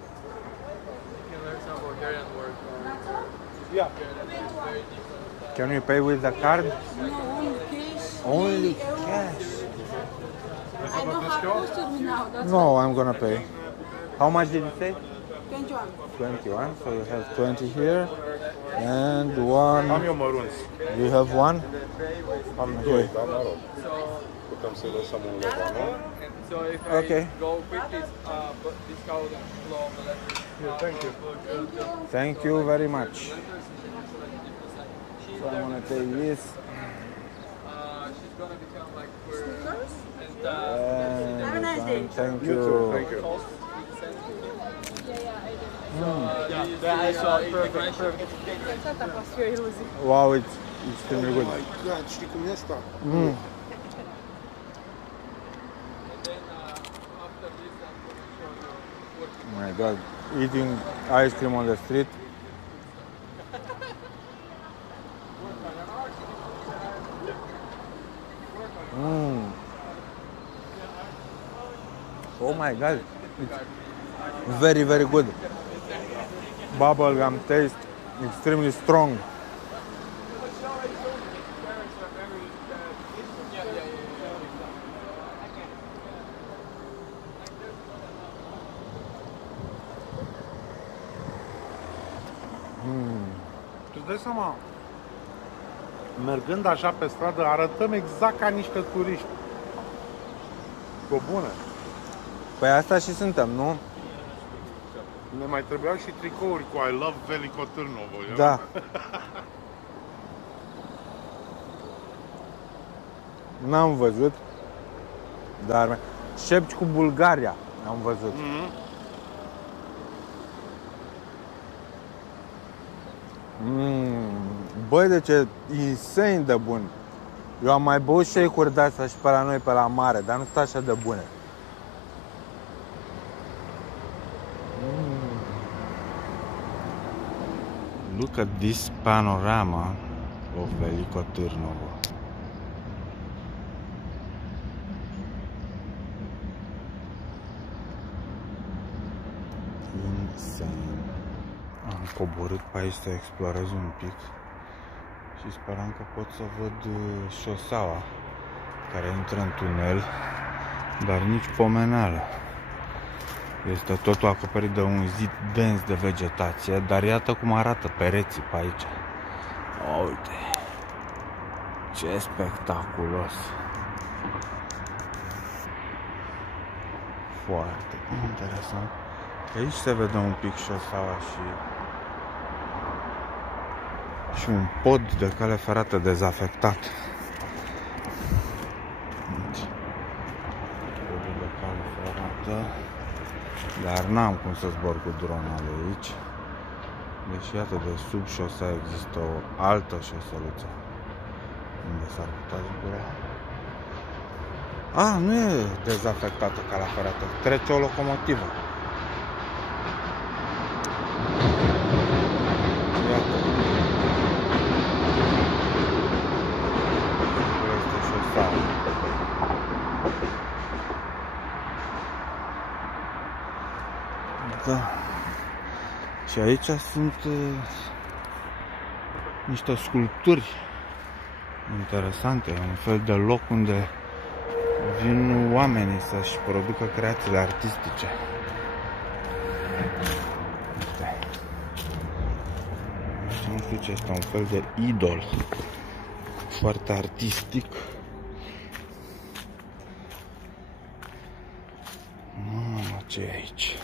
you can learn some Bulgarian word That's all? Yeah. very different Can we pay with the card? No, only cash. Only 80 euros. cash. I don't have cash with me now. That's No, I'm gonna pay. How much did you say? 21. 21. So you have 20 here. And Am one. eu mărunți. You have one? Am doi, dar mă rog. Putem să-i lăsăm un leva, nu? and so if Okay. I go quickly but this cow and flow on the letters Thank you. Thank you very much. So I'm gonna take this. she's gonna become like for Snickers? and And Have a nice day. thank You too. you. Thank you. Yeah, I saw it. Perfect. Wow, it's extremely good. My God, știi cum e asta? Mm. after this I'm gonna show you what Oh my God, eating ice cream on the street. Mm. Oh my God, it's very, very good. Bubblegum taste, extremely strong. Tu îți dai seama, mergând așa pe stradă, arătăm exact ca niște turiști. Cu bune. Păi asta și suntem, nu? Ne mai trebuiau și tricouri cu I love Veliko Târnovo. Da. N-am văzut, dar șepci cu Bulgaria am văzut. Băi, deci e insane de bun. Eu am mai băut shake-uri de-astea și pe la noi, pe la mare, dar nu sunt așa de bune. Look at this panorama of Veliko Târnovo. Insane. Am coborât pe aici să explorez un pic și speram că pot să văd șoseaua care intră în tunel, dar nici pomeneală. Este totul acoperit de un zid dens de vegetație, dar iată cum arată pereții pe aici. Uite, ce spectaculos! Foarte interesant. Aici se vede un pic șoseaua și un pod de cale ferată dezafectat. Podul de cale ferată. Dar n-am cum să zbor cu drona de aici. Deci iată, de sub șosea există o altă șoseluță unde s-ar putea zbura. A, nu e dezafectată calea ferată, trece o locomotivă. Iată. Acolo este șosea. Da. Și aici sunt niște sculpturi interesante, un fel de loc unde vin oamenii să-și producă creațiile artistice. Nu știu ce este, un fel de idol foarte artistic. Mamă, ce e aici?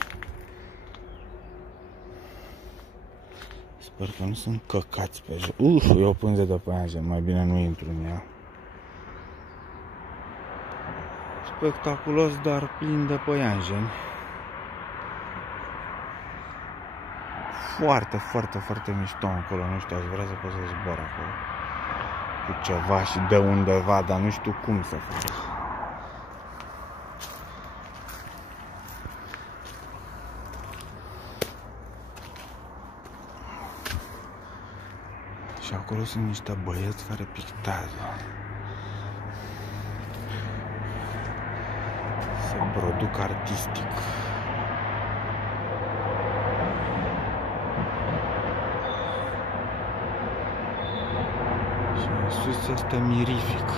Sper că nu sunt căcați pe jos. E o pânză de păianjen, mai bine nu intru în ea. Spectaculos, dar plin de păianjeni. Foarte, foarte, foarte mișto acolo. Nu știu, aș vrea să pot să zbor acolo cu ceva și de undeva, dar nu știu cum să fac. Și acolo sunt niște băieți care pictează. Se produc artistic. Și în sus este mirific.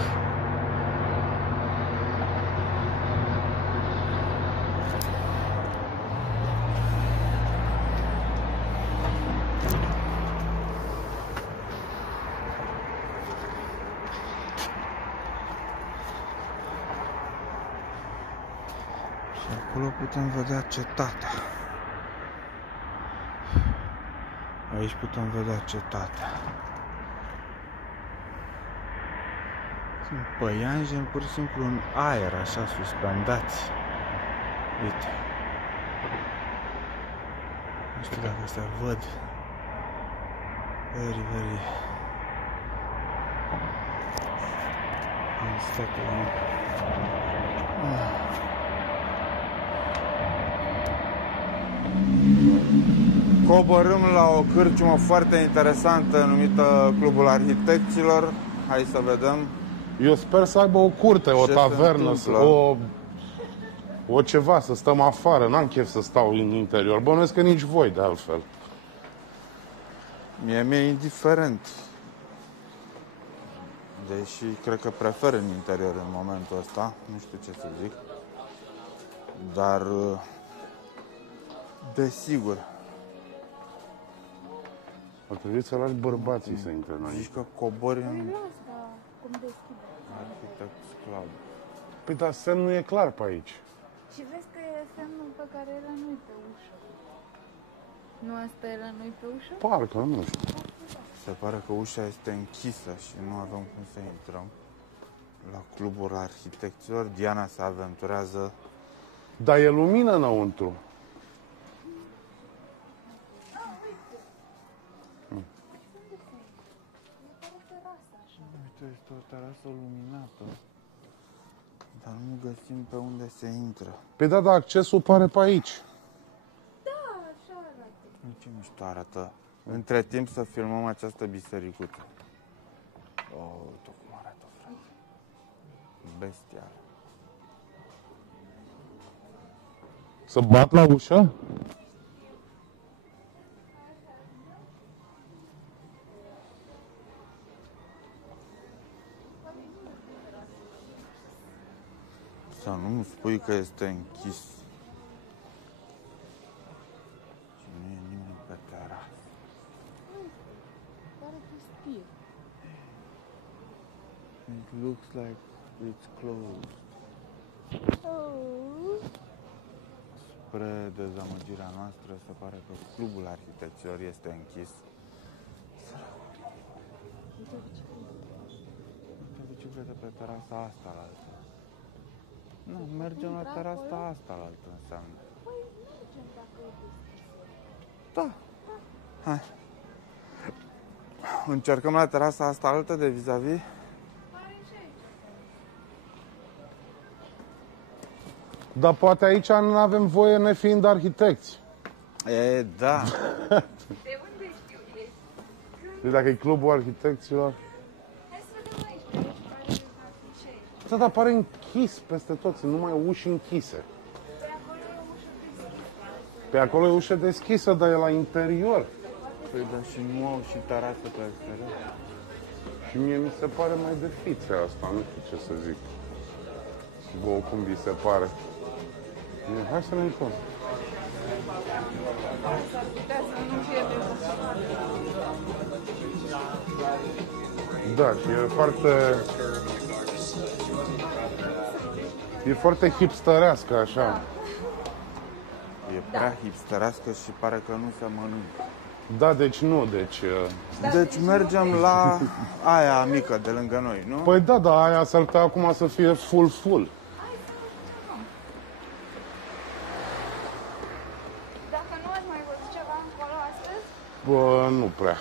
Acolo putem vedea cetatea. Aici putem vedea cetatea. Sunt păianjeni pur și simplu în aer, așa, suspendați. Uite. Nu știu dacă se văd. Very, very unsettling. Coborâm la o cârciumă foarte interesantă numită Clubul Arhitecților. Hai să vedem. Eu sper să aibă o curte, o tavernă, o ceva, să stăm afară. N-am chef să stau în interior. Bănuiesc că nici voi, de altfel. Mie mi-e indiferent. Deși cred că prefer în interior în momentul ăsta. Nu știu ce să zic. Dar desigur. Ar trebui să lași bărbații să intre în aici. Zici că cobori în Cum deschide. Architects Club. Păi dar semnul e clar pe aici. Și vezi că e semnul pe care e la noi pe ușă. Nu asta e la noi pe ușă? Parcă, nu știu. Se pare că ușa este închisă și nu avem cum să intrăm la Clubul Arhitecților. Diana se aventurează. Dar e lumină înăuntru. este o terasă luminată. Dar nu găsim pe unde se intră. Păi da, dar accesul pare pe aici. Da, așa arată. Ce mișto arată. Între timp să filmăm această bisericuță. Oh, uite cum arată, frate. Bestial. Să bat la ușă? Să nu-mi spui că este închis. Și nu e nimeni pe terasă. Pare pustie. It looks like it's closed. Oh. Spre dezamăgirea noastră, se pare că clubul arhitecților este închis. Uite biciclete pe terasa asta la altă. Nu, mergem la terasa asta la altă înseamnă. Păi mergem dacă e deschisă. Da. Hai. Încercăm la terasa asta altă de vis-a-vis? Dar poate aici nu avem voie nefiind arhitecți. E, da. De unde știu ei? Deci dacă e clubul arhitecților... Hai să vedem aici, pe aici pare ce e. Da, dar pare închis peste tot, sunt numai uși închise. Pe acolo e ușă deschisă, dar e la interior. Păi, dar și nu au și terasă pe exterior. Și mie mi se pare mai de fițe asta, nu știu ce să zic. Vouă cum vi se pare. Hai să ne uităm. S-ar putea să nu fie de Da, și e foarte hipsterească așa. E prea hipsterească și pare că nu se mănâncă. Da, deci nu, deci... Deci mergem la aia mică de lângă noi, nu? Păi da, dar aia s-ar putea acum să fie full. Dacă nu ați mai văzut ceva încolo astăzi, Bă, nu prea.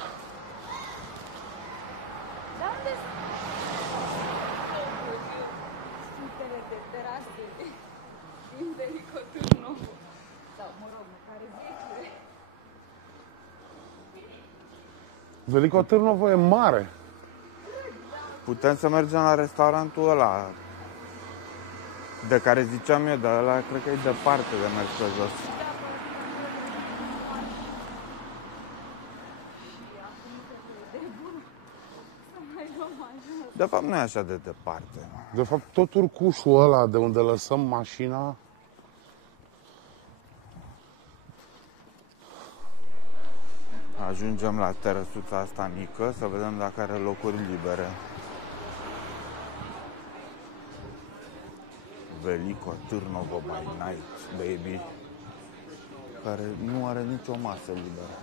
dar unde sunt sutele de terase din Velico Târnovu? Sau, mă rog, măcar zecile. Velico Târnovo e mare. Putem să mergem la restaurantul ăla de care ziceam eu, dar ăla cred că e departe de mers pe jos. De fapt nu e așa de departe. De fapt, tot urcușul ăla de unde lăsăm mașina... Ajungem la terăsuța asta mică, să vedem dacă are locuri libere. Velico Târnovo by night, baby. Care nu are nicio masă liberă.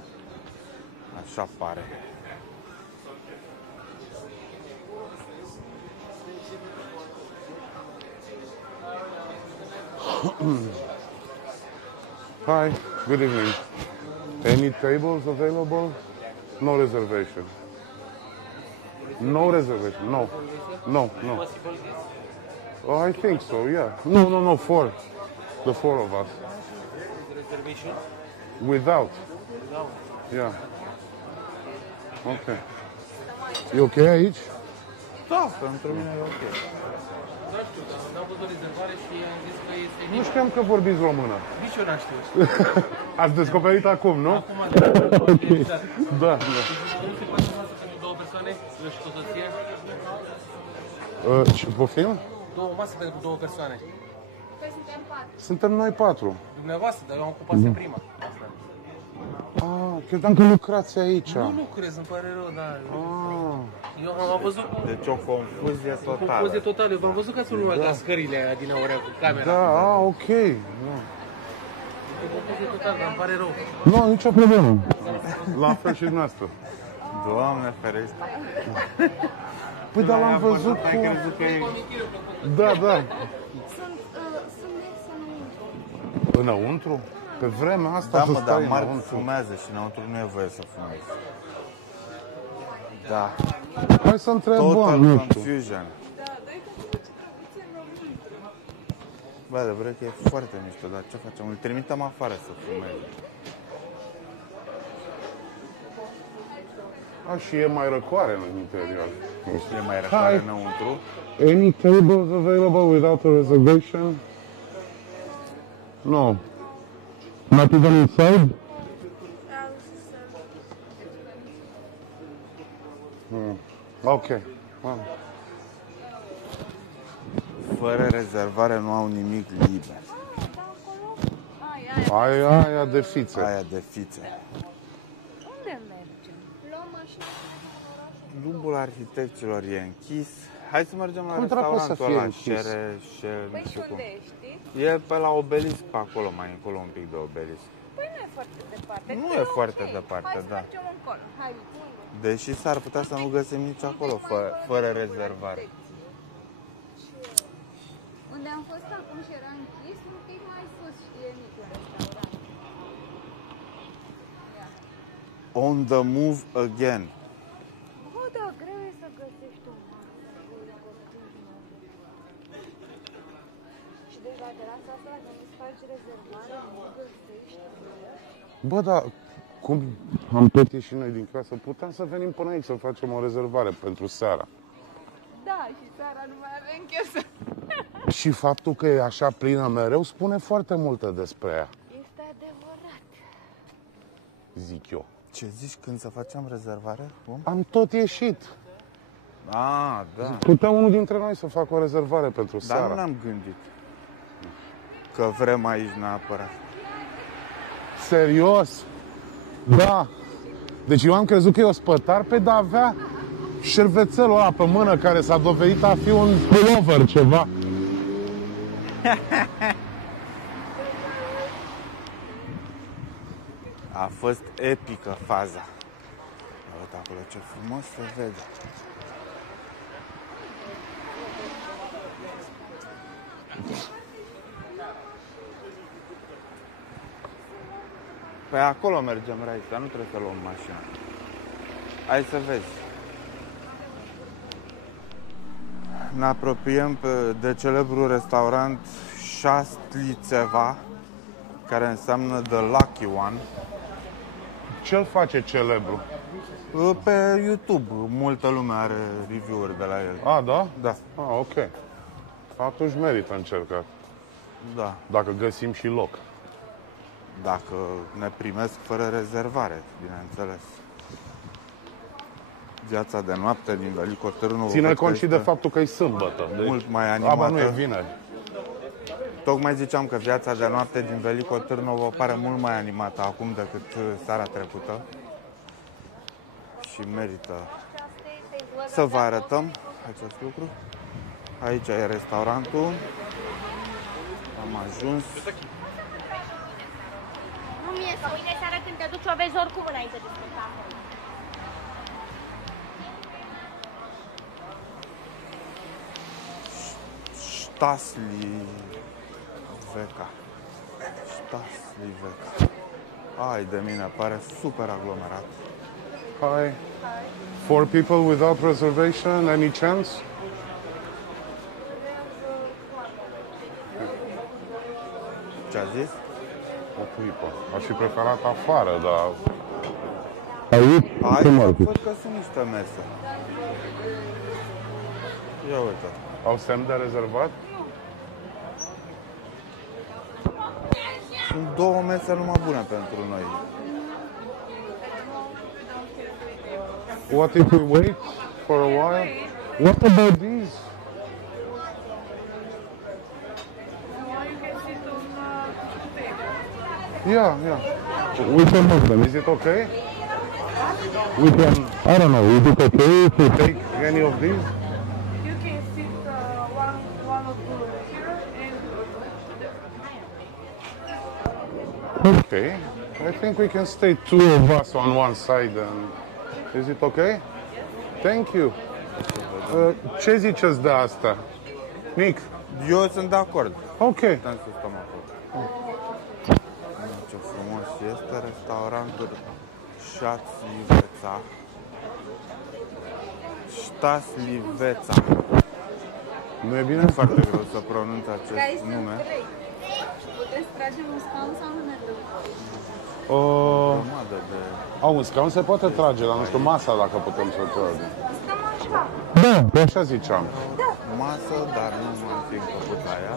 Așa pare. Hi, good evening. Any tables available? No reservation. No reservation, no. No. Oh, I think so, yeah. No, four. The four of us. Reservation? Without. Yeah. Okay. E ok aici? Da, pentru mine e ok. Nu știu, dar n-am văzut o rezervare și am zis că este Nu știam că vorbiți română. nici eu n-am știut. Ați descoperit acum, nu? Acum am exact. Da. Nu se poate masă pentru două persoane, eu și cu soție. Poftim? Două mase pentru două persoane. Păi suntem patru. Suntem noi patru. Dumneavoastră, dar eu am ocupat prima. Asta. Ah, credeam că lucrați aici. Nu lucrez, îmi pare rău, dar... Ah. Eu am văzut Deci o confuzie totală. confuzie totală. Eu v-am văzut că ați filmat la scările aia din aurea cu camera. Da, ok. Da. E confuzie totală, dar îmi pare rău. Nu, nicio problemă. La fel și dumneavoastră. Doamne ferește. Păi, dar l-am văzut cu... Ai crezut că e... Da. Sunt înăuntru. Înăuntru? Pe vremea asta Da, să mă, dar stai Marc înăuntru. fumează și înăuntru nu e voie să fumezi. Da. Hai să întrebăm, Total nu știu. confusion. Bă, adevărat că e foarte mișto, dar ce facem? Îl trimitem afară să fumeze. Și e mai răcoare în interior. E mai răcoare înăuntru. Any tables available without a reservation? No. Not even inside? Ok. Well. Fără rezervare nu au nimic liber. Aia de fițe. Aia de fițe. Unde mergem? Luăm mașina. Clubul arhitecților e închis. Hai să mergem la Cum dracu să restaurantul fie ăla, închis? Păi nu și știu cum. unde știi? E pe la obelisc, pe acolo, mai încolo un pic de obelisc. Păi nu e foarte departe. Nu că e foarte ok. departe, Hai să da. mergem încolo. Hai, Deși s-ar putea să nu găsim nici acolo, fără rezervare. unde am fost acum și era închis, un pic mai sus și e mic un restaurant. On the move again. Bă, da, greu e să găsești o masă. Și deci la terasa asta, dacă nu-ți faci rezervare, nu găsești. Bă, dar cum am tot ieșit noi din casă, putem să venim până aici să facem o rezervare pentru seara. Da, și seara nu mai avem chef să... Și faptul că e așa plină mereu spune foarte multe despre ea, Este adevărat. zic eu. Ce zici când să facem rezervare? Cum? Am tot ieșit. Ah, da. Putea unul dintre noi să facă o rezervare pentru Dar nu seara. ne-am gândit că vrem aici neapărat. Serios? Da. Deci eu am crezut că e o spătar, pe de avea șervețelul ăla pe mână care s-a dovedit a fi un pullover ceva. A fost epică faza. Uite acolo ce frumos se vede. Păi acolo mergem, Raisa, nu trebuie să luăm mașina. Hai să vezi. Ne apropiem de celebrul restaurant Șastlitseva, care înseamnă The Lucky One. Ce-l face celebru? Pe YouTube, multă lume are review-uri de la el. A, da? Da, Ah, ok. Atunci merită încercat. da. Dacă găsim și loc. Dacă ne primesc fără rezervare, bineînțeles. Viața de noapte din Veliko Târnu Ține cont și de faptul că e sâmbătă. Deci... mult mai Aba nu e animată. vineri. Tocmai ziceam că viața de noapte din Veliko Târnovo pare mult mai animată acum decât seara trecută. Și merită să vă arătăm acest lucru. Aici e restaurantul. Am ajuns. Nu mie să mâine seara când te duci o vezi oricum înainte de spectacol. Ștasliveka. Ștasliveka. Ai de mine, pare super aglomerat. Hi. 4 people without reservation, any chance? Ce-a zis? 4 people. Aș fi preferat afară, dar... Aici? Aici văd că sunt niște mese. Ia uite. Au semn de rezervat? Sunt două mese numai bune pentru noi. What if we wait for a while? What about these? Yeah. We can move them. Is it okay? We can, I don't know, is it okay if we take any of these? You can sit one or two here and Okay. I think we can stay 2 of us on one side and... Is it okay? Thank you. Ce ziceți de asta? Nick? Eu sunt de acord. Ok. Putem să stăm acolo. Ce frumos este restaurantul Șațliveța. Stasliveța. Nu e bine? E foarte greu să pronunț Că acest aici sunt nume. 3. Și puteți trage un scaun sau nu ne dă? O, Grămadă de... un scaun se poate trage, dar nu știu masa dacă putem să tragem. Stăm așa. Da, așa ziceam. Masă, dar nu am fi făcut la ea.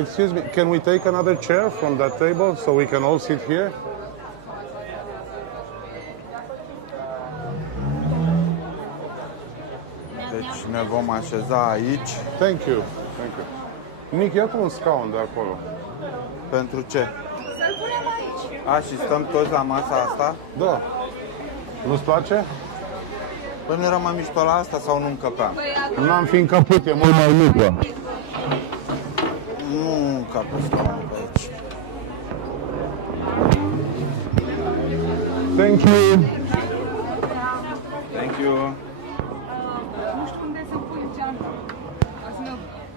Excuse me, can we take another chair from that table so we can all sit here? Deci ne vom așeza aici. Thank you. Thank you. Nick, iată un scaun de acolo. Pentru ce? Să-l punem aici. A, și stăm toți la masa asta? Da. Nu-ți place? Păi nu era mai mișto la asta sau nu încăpeam? N-am fi încăput, e mult mai mică. Nu încapă scaunul pe aici. Thank you. Thank you. Nu știu unde să pui geanta.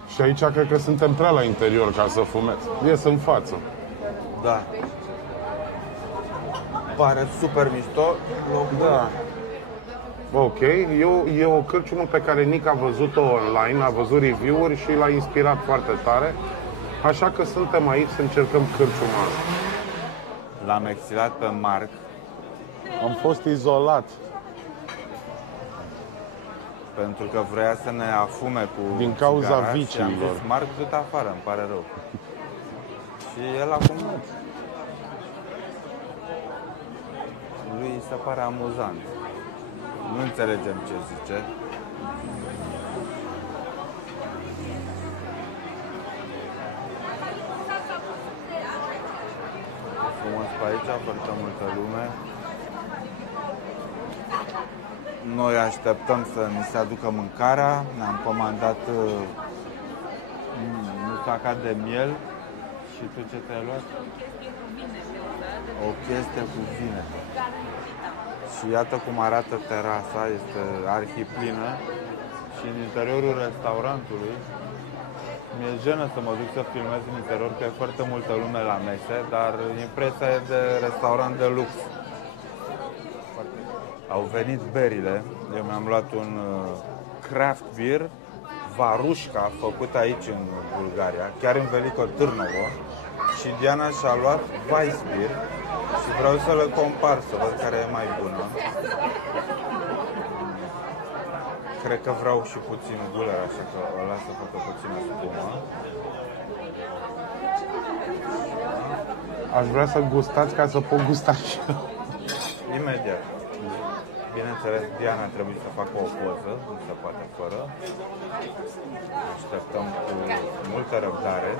Și aici cred că suntem prea la interior ca să fumeți. Ies în față. Da. Pare super mișto. Da. Ok, e o cârciumă pe care Nick a văzut-o online, a văzut review-uri și l-a inspirat foarte tare. Așa că suntem aici să încercăm cârciuma asta. L-am exilat pe Marc. Am fost izolat. Pentru că vrea să ne afume cu Din cauza țigara și viciilor. am zis, Marc, du-te afară, îmi pare rău. Și el acum lui se pare amuzant. Nu înțelegem ce zice. Frumos pe aici, foarte multă lume. Noi așteptăm să ni se aducă mâncarea. Ne-am comandat musaca de miel. Și tu ce te-ai luat? O chestie cu vine. Și iată cum arată terasa, este arhiplină. Și în interiorul restaurantului mi-e jenă să mă duc să filmez în interior, că e foarte multă lume la mese, dar impresia e de restaurant de lux. Au venit berile. Eu mi-am luat un craft beer, Varușca, făcut aici în Bulgaria, chiar în Veliko Târnovo. Și Diana și-a luat Weissbier și vreau să le compar, să văd care e mai bună. Cred că vreau și puțin guler, așa că o las să facă puțină spumă. Aș vrea să gustați ca să pot gusta și eu. Imediat. Bineînțeles, Diana trebuie să facă o poză, nu se poate fără. Așteptăm cu multă răbdare.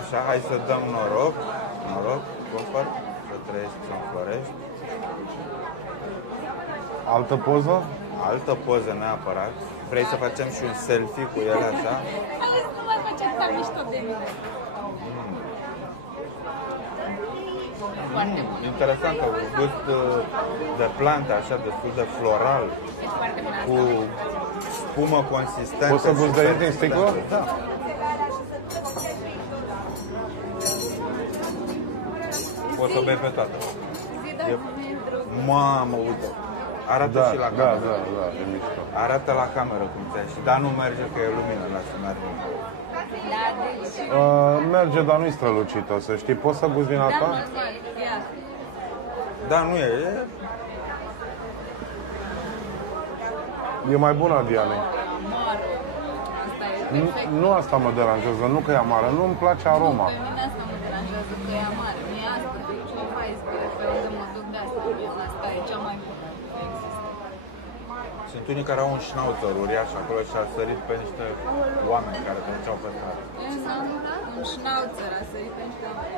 Așa, hai să dăm noroc. Noroc, Copăr, să trăiești, să înflorești. Altă poză? Altă poză neapărat. Vrei să facem și un selfie cu el așa? Nu mai face atâta mișto de mine. Foarte bun. Interesant, că un gust de plantă, așa, destul de floral, cu spumă consistentă. Poți să gusti de aici din sticlă? Da. Poți să bei pe toată. Mamă, uite. Arată și la cameră. Da, e mișto. Arată la cameră cum ți-ai și, dar nu merge că e lumină, lasă, merge. Merge, dar nu-i strălucită, să știi. Poți să gusti din asta? Da, nu e. E mai bună, Diane. Nu asta mă deranjează, nu că e amară, nu-mi place aroma. Pe mine asta mă deranjează, că e amară. Mie asta, deci o Weissbier, pe unde mă duc de asta, asta e cea mai bună. Sunt unii care au un schnauzer uriaș acolo și a sărit pe niște oameni care treceau pe stradă. Un schnauzer a sărit pe niște oameni.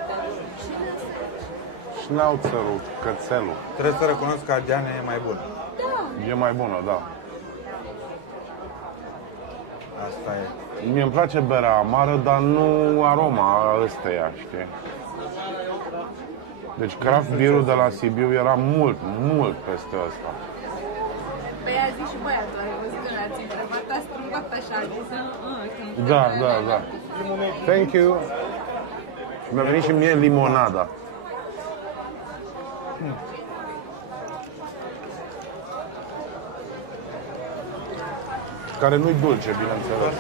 Schnauzerul, cățelul. Trebuie să recunosc că Diana e mai bună. E mai bună, da. Asta e. Mie îmi place berea amară, dar nu aroma ăsteia, știi? Deci craft beer-ul de la Sibiu era mult, mult peste ăsta. Păi a zis și băiatul, ai văzut când l-ați întrebat, a strâmbat așa, a zis, Da. Thank you. Mi-a venit și mie limonada. Care nu-i dulce, bineînțeles.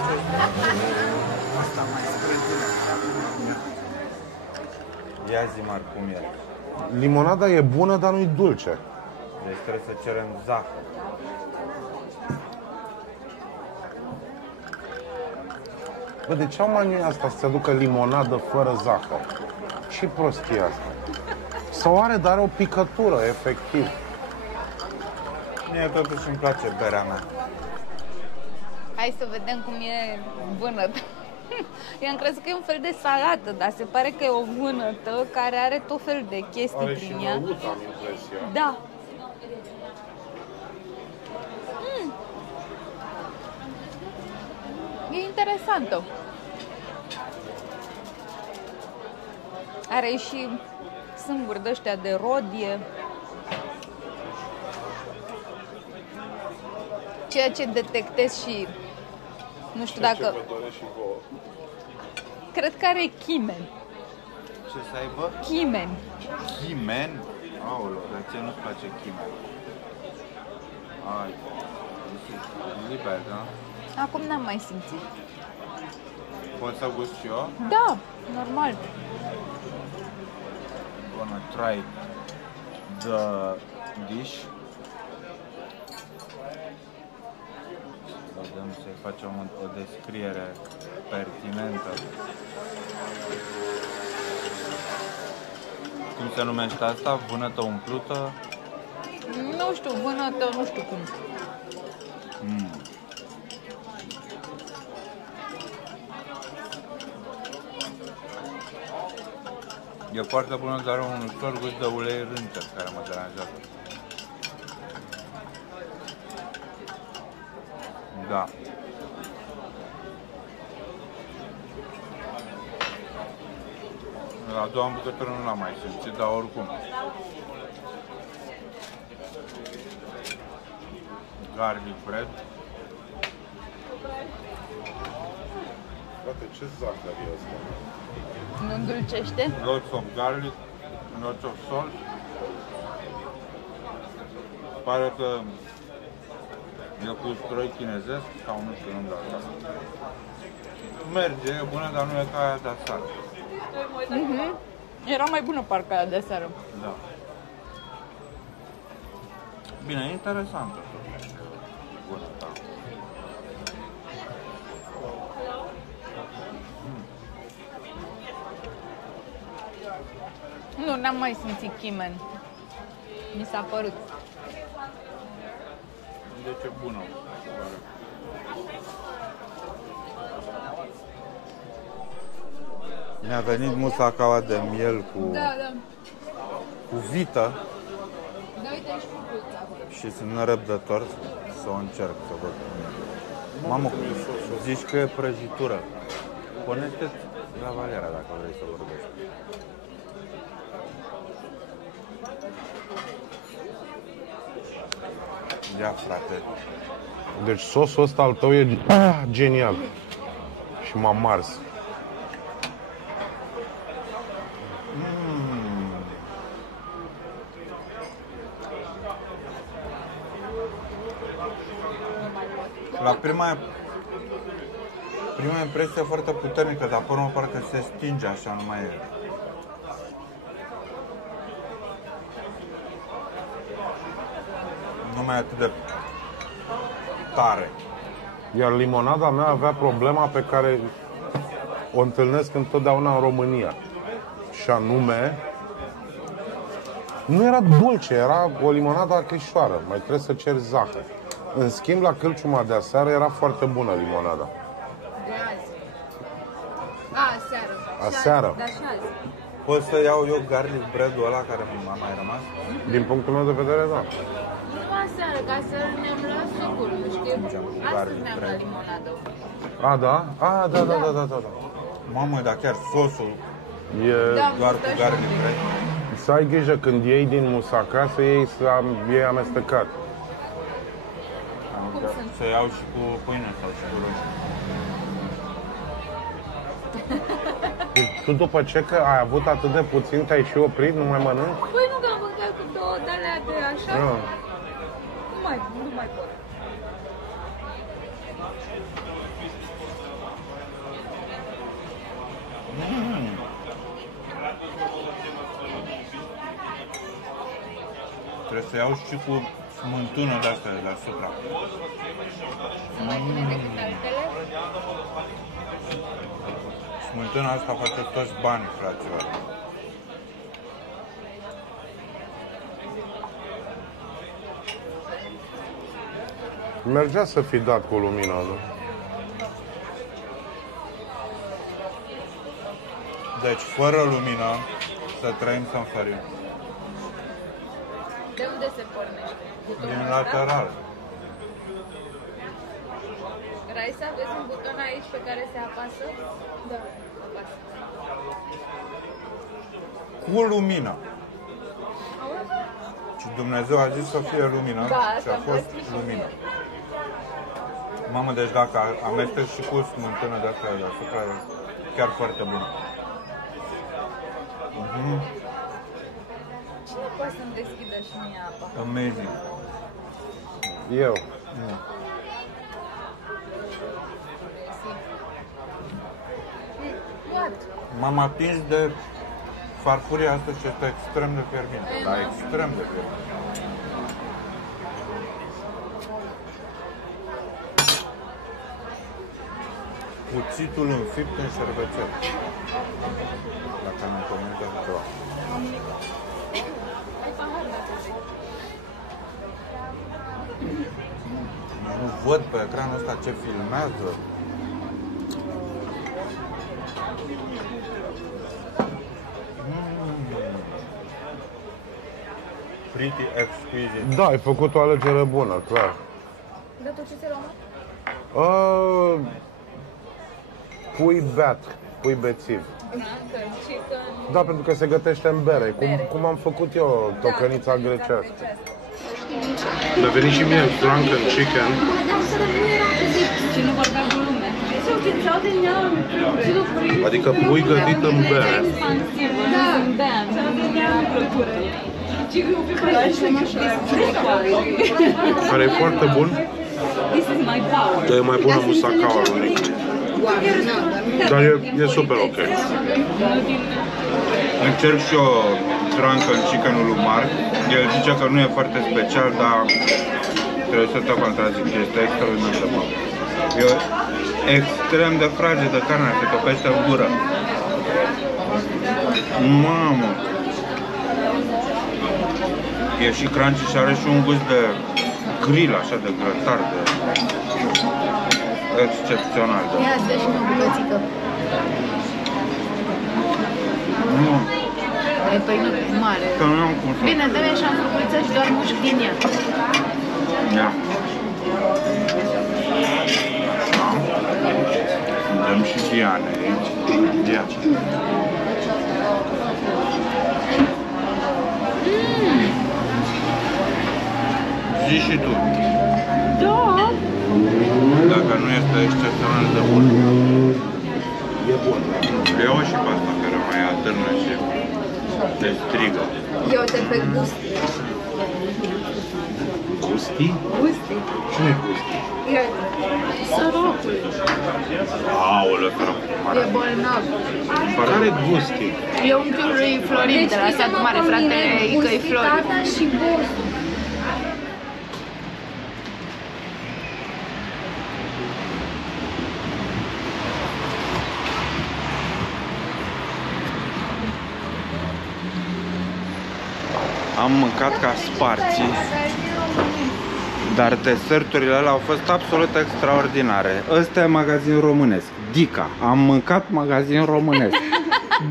Ia zi, Marc, cum e. Limonada e bună, dar nu-i dulce. Deci trebuie să cerem zahăr. Bă, de ce au mania asta să-ți aducă limonadă fără zahăr? Ce prostie asta? Sau are, dar are o picătură, efectiv. Mie totuși îmi place berea mea. Hai să vedem cum e vânătă. Eu am crezut că e un fel de salată, dar se pare că e o vânătă care are tot fel de chestii Are și prin ea. năut, am impresia. Da. E interesantă. Are și sânguri de-ăștia de rodie. Ceea ce detectez și nu știu dacă... Ce vă doresc și vouă. Cred că are chimen. Ce să aibă? Chimen. Chimen? Aoleu, dar ce nu-ți place chimen? Ai, liber, da? Acum n-am mai simțit. Pot să gust și eu? Da, normal. Gonna try the dish. Vedem să-i facem o descriere pertinentă. Cum se numește asta? Vânătă umplută? Nu știu, vânătă, nu știu cum. E foarte bună, dar are un ușor gust de ulei râncer care mă deranjează. Da. La doua bucătări nu l-am mai simțit, dar oricum. Garlic bread. Frate, ce zahăr e ăsta? Nu îndulcește? Lots of garlic, lots of salt. Pare că e cu stroi chinezesc sau nu știu, nu-mi dau seama. Merge, e bună, dar nu e ca aia de aseară. Era mai bună parcă aia de seară. Da. Bine, e interesantă. Bună, da. Nu, n-am mai simțit chimen. Mi s-a părut. Deci e bună. Mi-a venit musacaua de miel cu vită. Da, uite, și cucuța. Și sunt nerăbdător să o încerc, să văd. Mamă, zici că e prăjitură. Puneți-te la Valera dacă vrei să vorbești. Ia, frate. Deci sosul ăsta al tău e genial. Și m-am mars. La prima impresie foarte puternică, dar pe urmă parcă se stinge așa, nu mai e. Nu mai e atât de tare. Iar limonada mea avea problema pe care o întâlnesc întotdeauna în România. Și anume, nu era dulce, era o limonadă acrișoară. Mai trebuie să ceri zahăr. În schimb, la câlciuma de aseară era foarte bună limonada. De azi. Aseară. Aseară. Da, și azi. Pot să iau eu garlic bread-ul ăla care m-a mai rămas? Din punctul meu de vedere, da. Nu aseară, că aseară ne-am luat sucul, nu știu. Astăzi ne-am luat limonadă. A, da? A, da. Mamă, dar chiar sosul E... Da, doar cu garlic bread. Să ai grijă când iei din musaca să iei amestecat. Să iau și cu pâine sau și cu roșii. Deci, tu după ce că ai avut atât de puțin, te-ai și oprit, nu mai mănânci? Păi nu, că am mâncat cu două de-alea de așa. Da. Nu mai pot. Trebuie să iau și cu smântună de-astea de deasupra. Mai bine decât altele? Smântâna asta face toți banii, fraților. Mergea să fi dat cu lumina, nu? Deci, fără lumină, să trăim să înfărim. De unde se pornește? Din lateral. Raisa, aveți un buton aici pe care se apasă? Da. Apasă. Cu lumină. Și Dumnezeu a zis să fie lumină și a fost lumină. Mamă, deci dacă amestec și cu smântână de-astea deasupra, e chiar foarte bun. Cine poate să-mi deschidă și mie apa? Amazing. Eu. What? M-am atins de farfuria asta și este extrem de fierbinte, dar extrem de fierbinte. Cuțitul înfipt în șervețel. Dacă ne întâlnim de ceva. Nu văd pe ecranul ăsta ce filmează. Pretty exquisite. Da, ai făcut o alegere bună, clar. Dar tu ce ți-ai luat? Pui beat, pui bețiv. Da, pentru că se gătește în bere, cum am făcut eu tocănița grecească. Mi-a venit și mie drunken chicken. Adică pui gătit în bere. Care e foarte bun. E mai bună musacaua lui Nick. Dar e super ok. Încerc și eu drunken chicken-ul lui Marc. El zice că nu e foarte special, dar trebuie să te contrazic, este extraordinar de bun. E extrem de fragedă carnea, se topește în gură. Mamă! E și crunchy și are și un gust de grill, așa, de grătar, de excepțional. Ia, dă și mă bucățică. Păi nu, e mare. Că nu am cum să... Bine, dă-mi așa în furculiță și doar mușc din ea. Ia. Dăm și Diane aici. Ia. Zici și tu. Da. Dacă nu este excepțional de bun. E bun. Iau și pe asta care mai atârnă și te strigă. Eu te pe gusti. Gusti? Gusti. Cine e Gusti? E sărocul. Aoleu, sărocul. E bolnav. Care Gusti? E unchiul lui Florin de la satul mare, fratele Icăi Florin. Tata și bossul. Am mâncat ca sparții, dar deserturile alea au fost absolut extraordinare. Ăsta e magazin românesc, Dica. Am mâncat magazin românesc,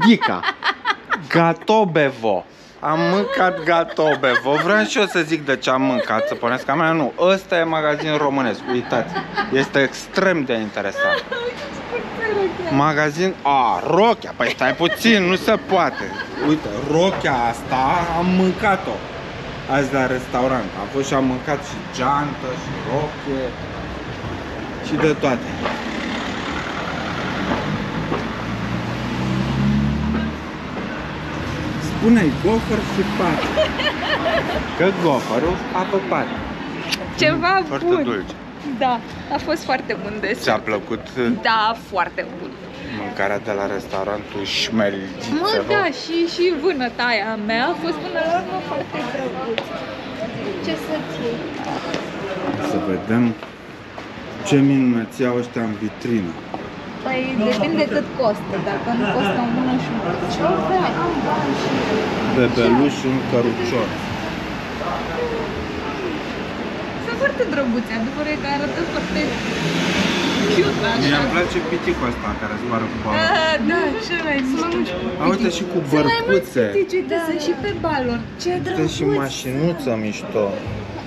Dica. Gatobevo. Am mâncat Gatobevo. Vreau și eu să zic de ce am mâncat, să puneți camera. Nu, ăsta e magazin românesc, uitați. Este extrem de interesant. Magazin... rochia, păi stai puțin, nu se poate. Uite, rochia asta am mâncat-o azi la restaurant. Am fost și am mâncat și geantă, și rochie, și de toate. Spune-i gofăr și pat. Că gofărul a păpat. Ceva foarte bun. Dulce. Da, a fost foarte bun desert. Ți-a plăcut? Da, foarte bun. mâncarea de la restaurantul Șmeldiță. Mă, da, și vânăta aia mea a fost până la urmă foarte drăguț. Ce să-ți iei? Să vedem ce minunății au ăștia în vitrină. Păi depinde cât costă, dacă nu costă un mână și un ce o vrea? Am bani și... Bebeluș și un cărucior. Sunt foarte drăguțe, adevărul e că arată foarte cute, așa. Mie îmi place piticul ăsta care zboară cu balon. Da, ce mai mișto. A, uite și cu bărcuțe. Uite, sunt și pe balon. Ce Uite drăguț. și mașinuță mișto.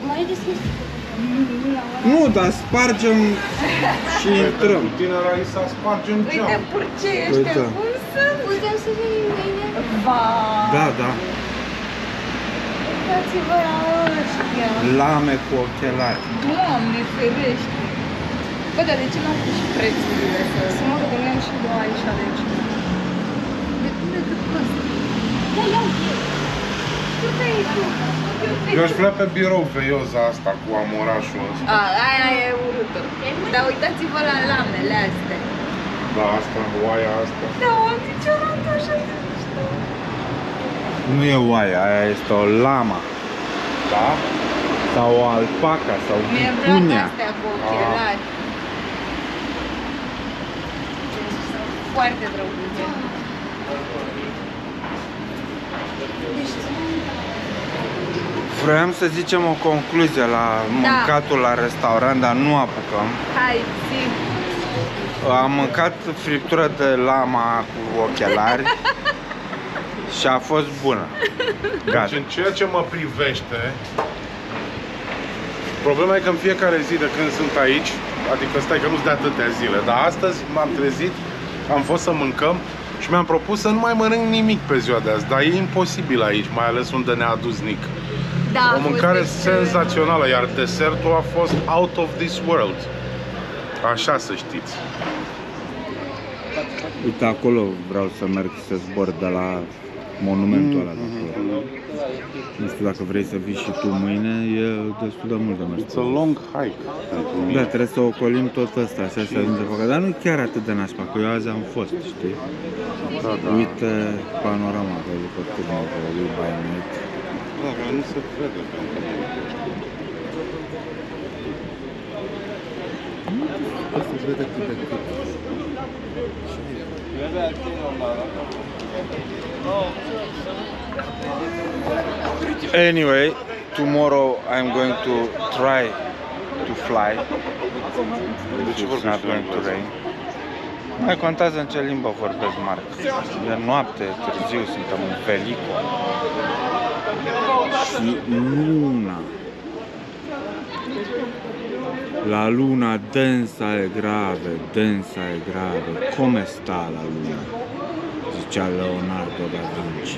Mai deschis. Nu, dar spargem și intrăm. Tinera i s-a sparge în geam. Uite purcei ăștia, Uite. cum sunt? Putem să venim mâine? Va. Da, da. Uitați-vă la ăștia. Lame cu ochelari. Doamne, ferește. Bă, dar de ce n-am pus și prețurile să mă gândeam și eu aici, deci. Depinde cât costă. Da, iau. Du-te aici, tu. Eu aș vrea pe birou veioza asta cu amorașul ăsta. A, aia e urâtă. Dar uitați-vă la lamele astea. Da, asta, oaia asta. Da, am zis, eu n-am așa de mișto. Nu e oaia, aia este o lama. Da? Sau o alpaca, sau Mie îmi plac vicunia. astea cu ochelari. Foarte drăguțe. Vroiam să zicem o concluzie la mâncatul la restaurant, dar nu apucăm. Hai, zi. Am mâncat friptură de lama cu ochelari și a fost bună. Deci Gata. în ceea ce mă privește, problema e că în fiecare zi de când sunt aici, adică stai că nu-s de atâtea zile, dar astăzi m-am trezit, am fost să mâncăm și mi-am propus să nu mai mănânc nimic pe ziua de azi, dar e imposibil aici, mai ales unde ne-a adus Nic. Da, O mâncare fost senzațională, iar desertul a fost out of this world. Așa să știți. Uite, acolo vreau să merg să zbor de la monumentul ăla de acolo. Nu știu dacă vrei să vii și tu mâine, e destul de mult de mers. It's a long hike. Da, trebuie să ocolim tot ăsta, așa să ajungem pe acolo. Dar nu e chiar atât de nașpa, că eu azi am fost, știi? Da, da. Uite panorama de după turnul lui Bainite. Da, că nu se vede pentru că Asta se vede cât de cât. Anyway, tomorrow I'm going to try to fly. De ce vorbești It's not going to rain. Mai contează în ce limbă vorbesc, Marc. E noapte, târziu, suntem în velicul. Și luna. La luna densa e grave, densa e grave. Come sta la luna? Zicea Leonardo da Vinci.